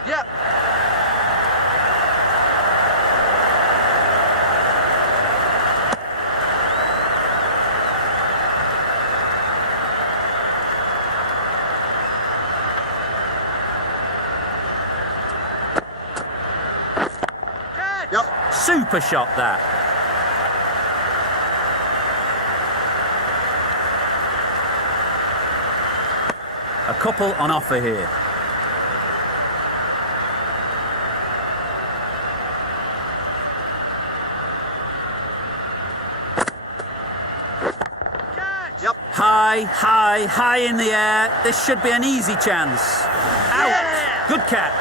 Yep. Yep. Super shot that. A couple on offer here. Yep. High in the air. This should be an easy chance. Out. Good catch.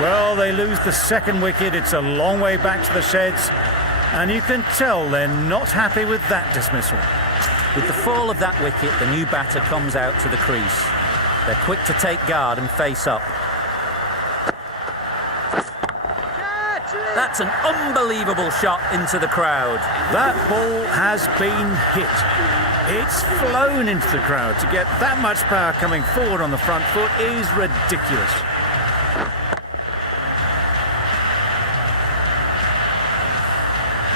Well, they lose the second wicket. It's a long way back to the sheds. And you can tell they're not happy with that dismissal. With the fall of that wicket, the new batter comes out to the crease. They're quick to take guard and face up. That's an unbelievable shot into the crowd. That ball has been hit. It's flown into the crowd. To get that much power coming forward on the front foot is ridiculous.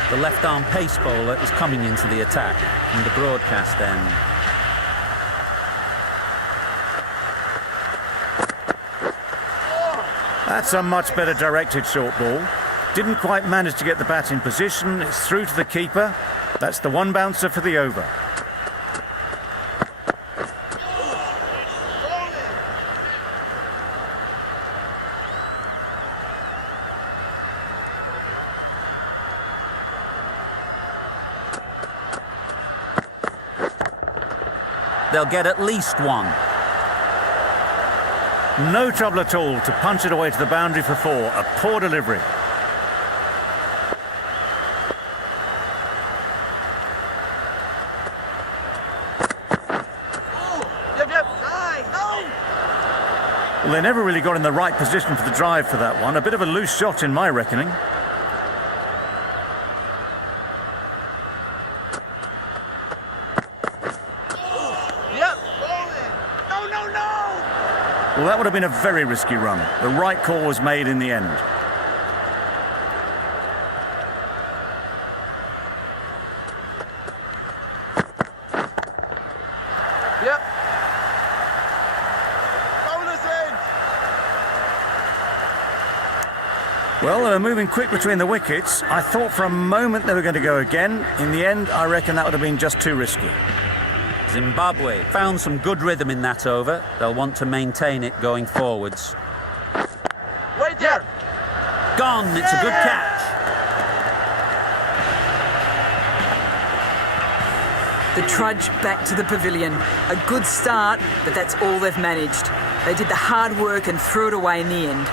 The left-arm pace bowler is coming into the attack from the broadcast end. That's a much better directed short ball. Didn't quite manage to get the bat in position. It's through to the keeper. That's the one bouncer for the over. They'll get at least one. No trouble at all to punch it away to the boundary for 4. A poor delivery. Yep. Nice. No. Well, they never really got in the right position for the drive for that one. A bit of a loose shot in my reckoning. Yep. No. Well, that would have been a very risky run. The right call was made in the end. Yep. Bowler's in. Well, they were moving quick between the wickets. I thought for a moment they were going to go again. In the end, I reckon that would have been just too risky. Zimbabwe found some good rhythm in that over. They'll want to maintain it going forwards. Wait there. Gone, it's a good catch. The trudge back to the pavilion. A good start, but that's all they've managed. They did the hard work and threw it away in the end.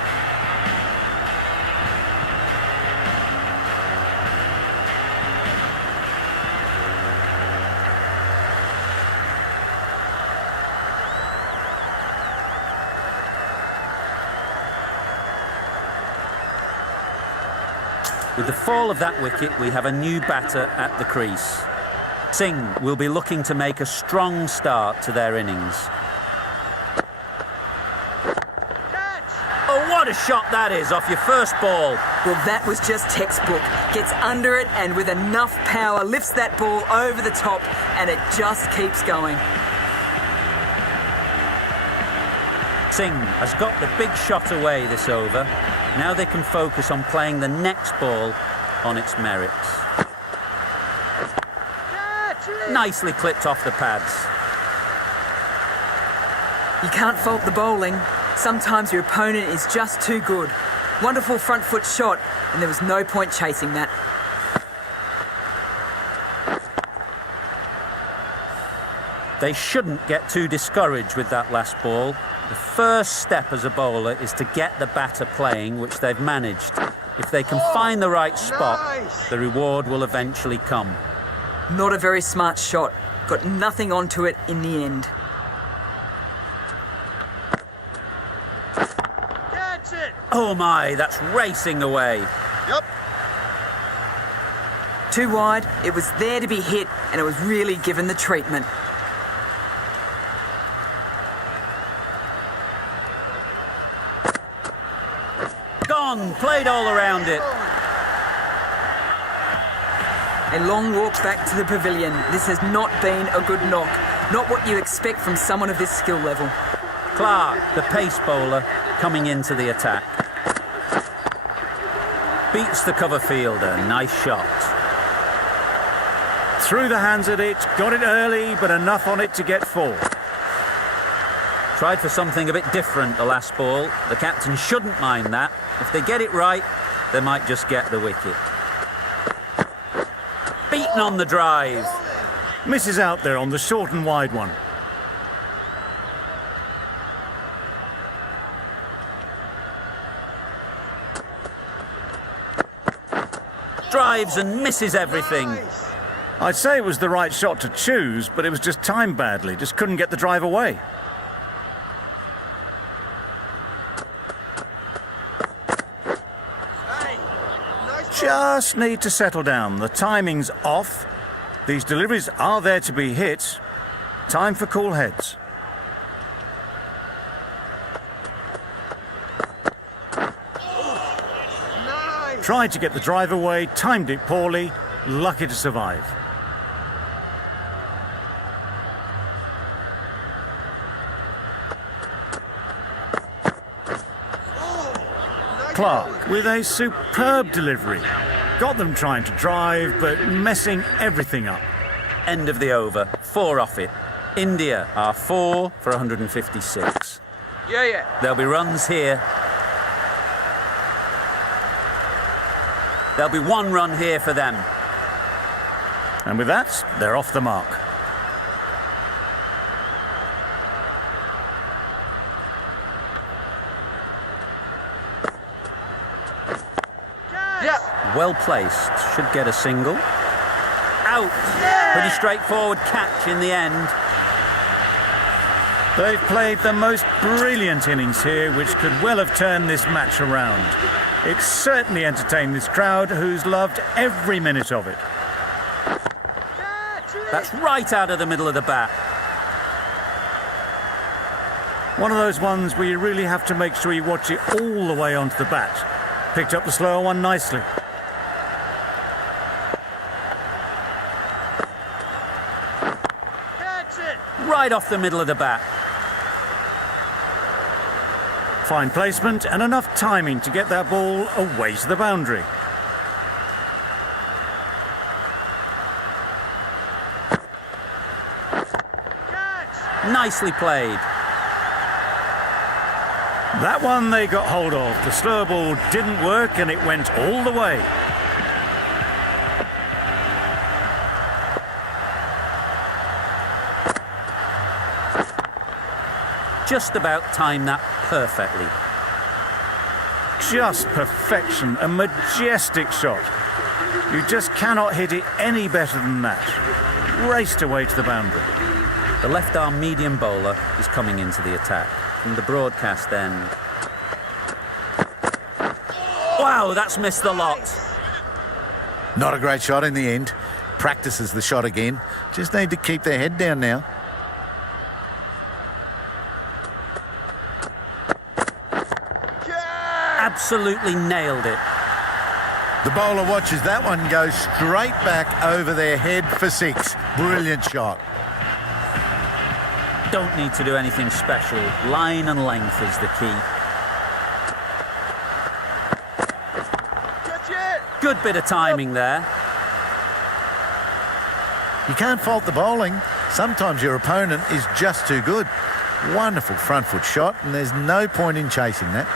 With the fall of that wicket, we have a new batter at the crease. Singh will be looking to make a strong start to their innings. Oh, what a shot that is off your first ball. Well, that was just textbook. Gets under it and with enough power lifts that ball over the top and it just keeps going. Singh has got the big shot away this over. Now they can focus on playing the next ball on its merits. Nicely clipped off the pads. You can't fault the bowling. Sometimes your opponent is just too good. Wonderful front foot shot, and there was no point chasing that. They shouldn't get too discouraged with that last ball. The first step as a bowler is to get the batter playing, which they've managed. If they can find the right spot, the reward will eventually come. Not a very smart shot. Got nothing onto it in the end. Catch it! Oh my, that's racing away. Yep. Too wide, it was there to be hit, and it was really given the treatment. Gone, played all around it. A long walk back to the pavilion. This has not been a good knock. Not what you expect from someone of this skill level. Clark, the pace bowler, coming into the attack. Beats the cover fielder, nice shot. Through the hands at it, got it early, but enough on it to get 4. Tried for something a bit different the last ball. The captain shouldn't mind that. If they get it right, they might just get the wicket. Beaten on the drive. Misses out there on the short and wide one. Drives and misses everything. Nice. I'd say it was the right shot to choose, but it was just timed badly. Just couldn't get the drive away. Hey, nice. Just need to settle down. The timing's off. These deliveries are there to be hit. Time for cool heads. Nice. Tried to get the drive away, timed it poorly, lucky to survive. Nice. Clark with a superb delivery. Got them trying to drive, but messing everything up. End of the over. 4 off it. India are 4 for 156. Yeah. There'll be runs here. There'll be 1 run here for them. And with that, they're off the mark. Yeah. Well placed. Should get a single. Out. Pretty straightforward catch in the end. They've played the most brilliant innings here, which could well have turned this match around. It certainly entertained this crowd, who's loved every minute of it. Catch it. That's right out of the middle of the bat. One of those ones where you really have to make sure you watch it all the way onto the bat. Picked up the slower one nicely. Catch it. Right off the middle of the bat. Fine placement and enough timing to get that ball away to the boundary. Catch. Nicely played. That one they got hold of. The slow ball didn't work and it went all the way. Just about timed that perfectly. Just perfection, a majestic shot. You just cannot hit it any better than that. Raced away to the boundary. The left arm medium bowler is coming into the attack. From the broadcast end. Wow, that's missed the lot. Not a great shot in the end. Practices the shot again. Just need to keep their head down now. Absolutely nailed it. The bowler watches that one go straight back over their head for 6. Brilliant shot. Don't need to do anything special. Line and length is the key. Catch it! Good bit of timing there. You can't fault the bowling. Sometimes your opponent is just too good. Wonderful front foot shot, and there's no point in chasing that.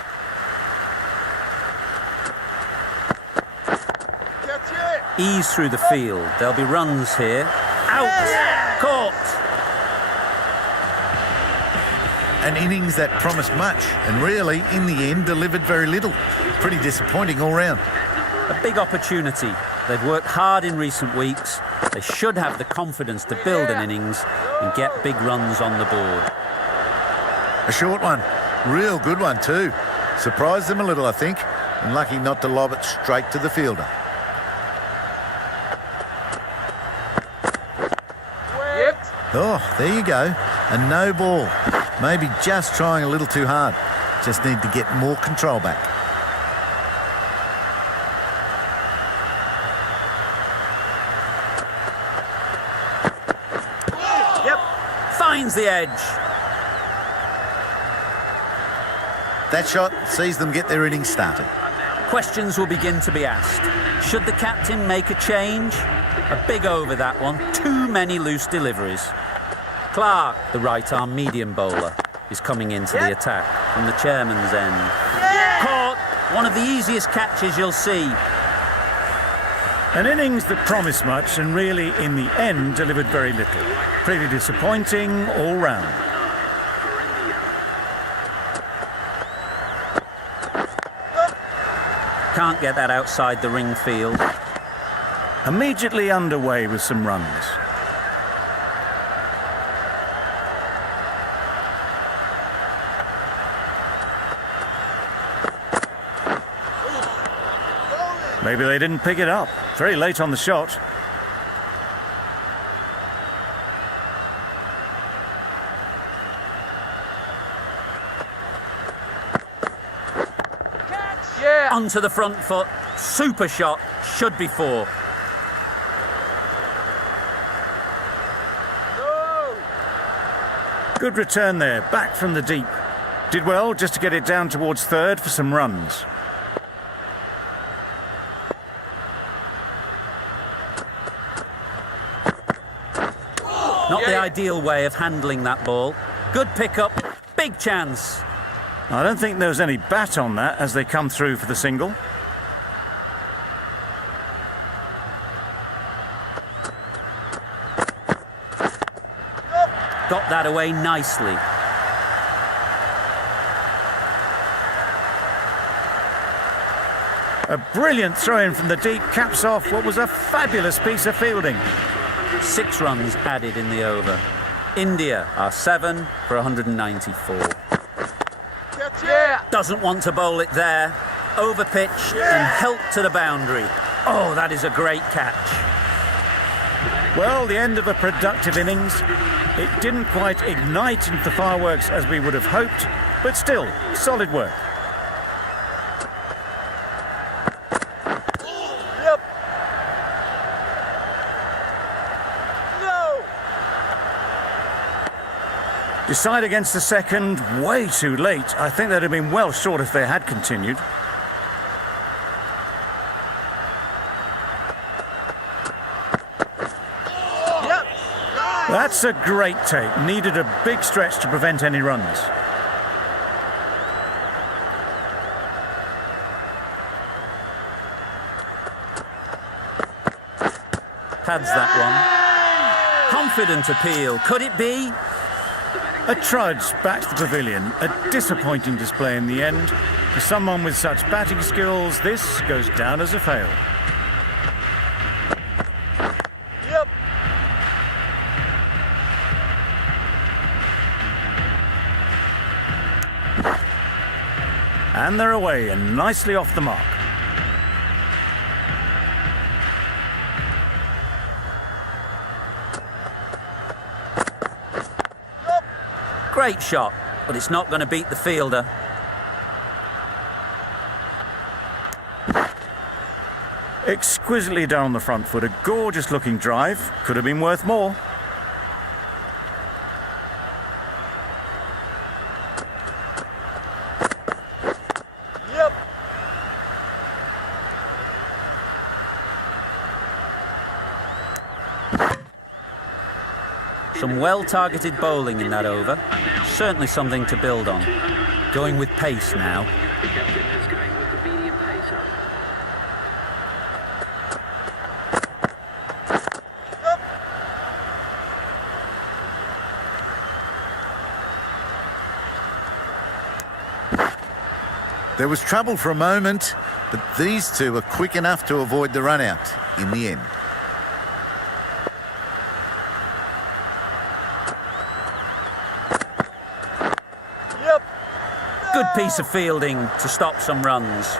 Catch it! Ease through the field. There'll be runs here. Out! Caught! An innings that promised much, and really, in the end, delivered very little. Pretty disappointing all round. A big opportunity. They've worked hard in recent weeks. They should have the confidence to build an innings and get big runs on the board. A short one. Real good one too. Surprised them a little, I think, and lucky not to lob it straight to the fielder. Yep. Oh, there you go. A no ball. Maybe just trying a little too hard. Just need to get more control back. Yep. Finds the edge. That shot sees them get their innings started. Questions will begin to be asked. Should the captain make a change? A big over that one. Too many loose deliveries. Clark, the right-arm medium bowler, is coming into the attack from the chairman's end. Caught! One of the easiest catches you'll see. An innings that promised much and really, in the end, delivered very little. Pretty disappointing all round. Can't get that outside the ring field. Immediately underway with some runs. Maybe they didn't pick it up. Very late on the shot. Yeah! Onto the front foot. Super shot. Should be 4. No! Good return there, back from the deep. Did well just to get it down towards third for some runs. Not the ideal way of handling that ball. Good pickup. Big chance. I don't think there was any bat on that as they come through for the single. Got that away nicely. A brilliant throw-in from the deep caps off what was a fabulous piece of fielding. 6 runs added in the over. India are 7 for 194. Catch it! Doesn't want to bowl it there. Overpitched and helped to the boundary. Oh, that is a great catch. Well, the end of a productive innings. It didn't quite ignite into the fireworks as we would have hoped, but still, solid work. Yep! No! Decide against the second, way too late. I think they'd have been well short if they had continued. Yep! That's a great take. Needed a big stretch to prevent any runs. Pads that one. Confident appeal. Could it be? A trudge back to the pavilion. A disappointing display in the end. For someone with such batting skills, this goes down as a fail. Yep! And they're away and nicely off the mark. Great shot, but it's not going to beat the fielder. Exquisitely done on the front foot. A gorgeous looking drive. Could have been worth more. Yep. Some well-targeted bowling in that over. Certainly something to build on. Going with pace now. The captain is going with the medium pacer. There was trouble for a moment, but these two were quick enough to avoid the run-out in the end. Yep. Good piece of fielding to stop some runs.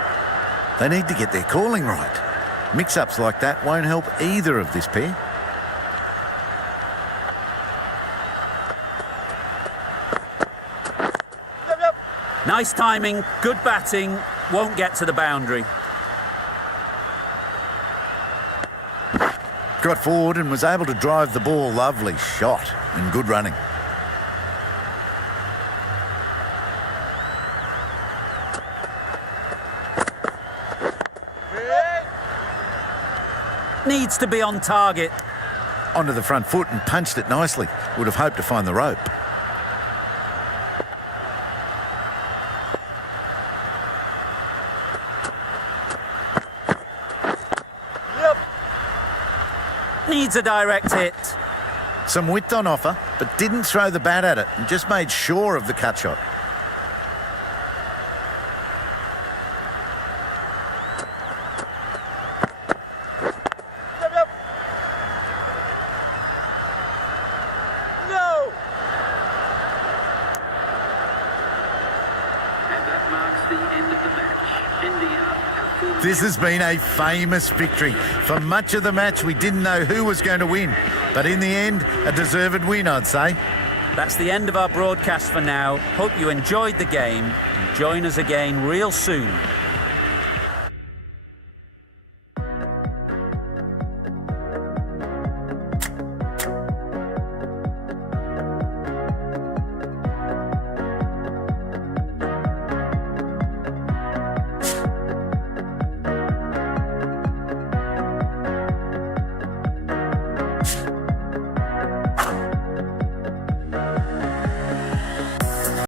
They need to get their calling right. Mix-ups like that won't help either of this pair. Yep, yep. Nice timing, good batting, won't get to the boundary. Got forward and was able to drive the ball. Lovely shot and good running. Hey. Needs to be on target. Onto the front foot and punched it nicely. Would have hoped to find the rope. Yep. Needs a direct hit. Some width on offer, but didn't throw the bat at it and just made sure of the cut shot. Yep, yep. No. And that marks the end of the match. India have full. This has been a famous victory. For much of the match, we didn't know who was going to win. But in the end, a deserved win, I'd say. That's the end of our broadcast for now. Hope you enjoyed the game and join us again real soon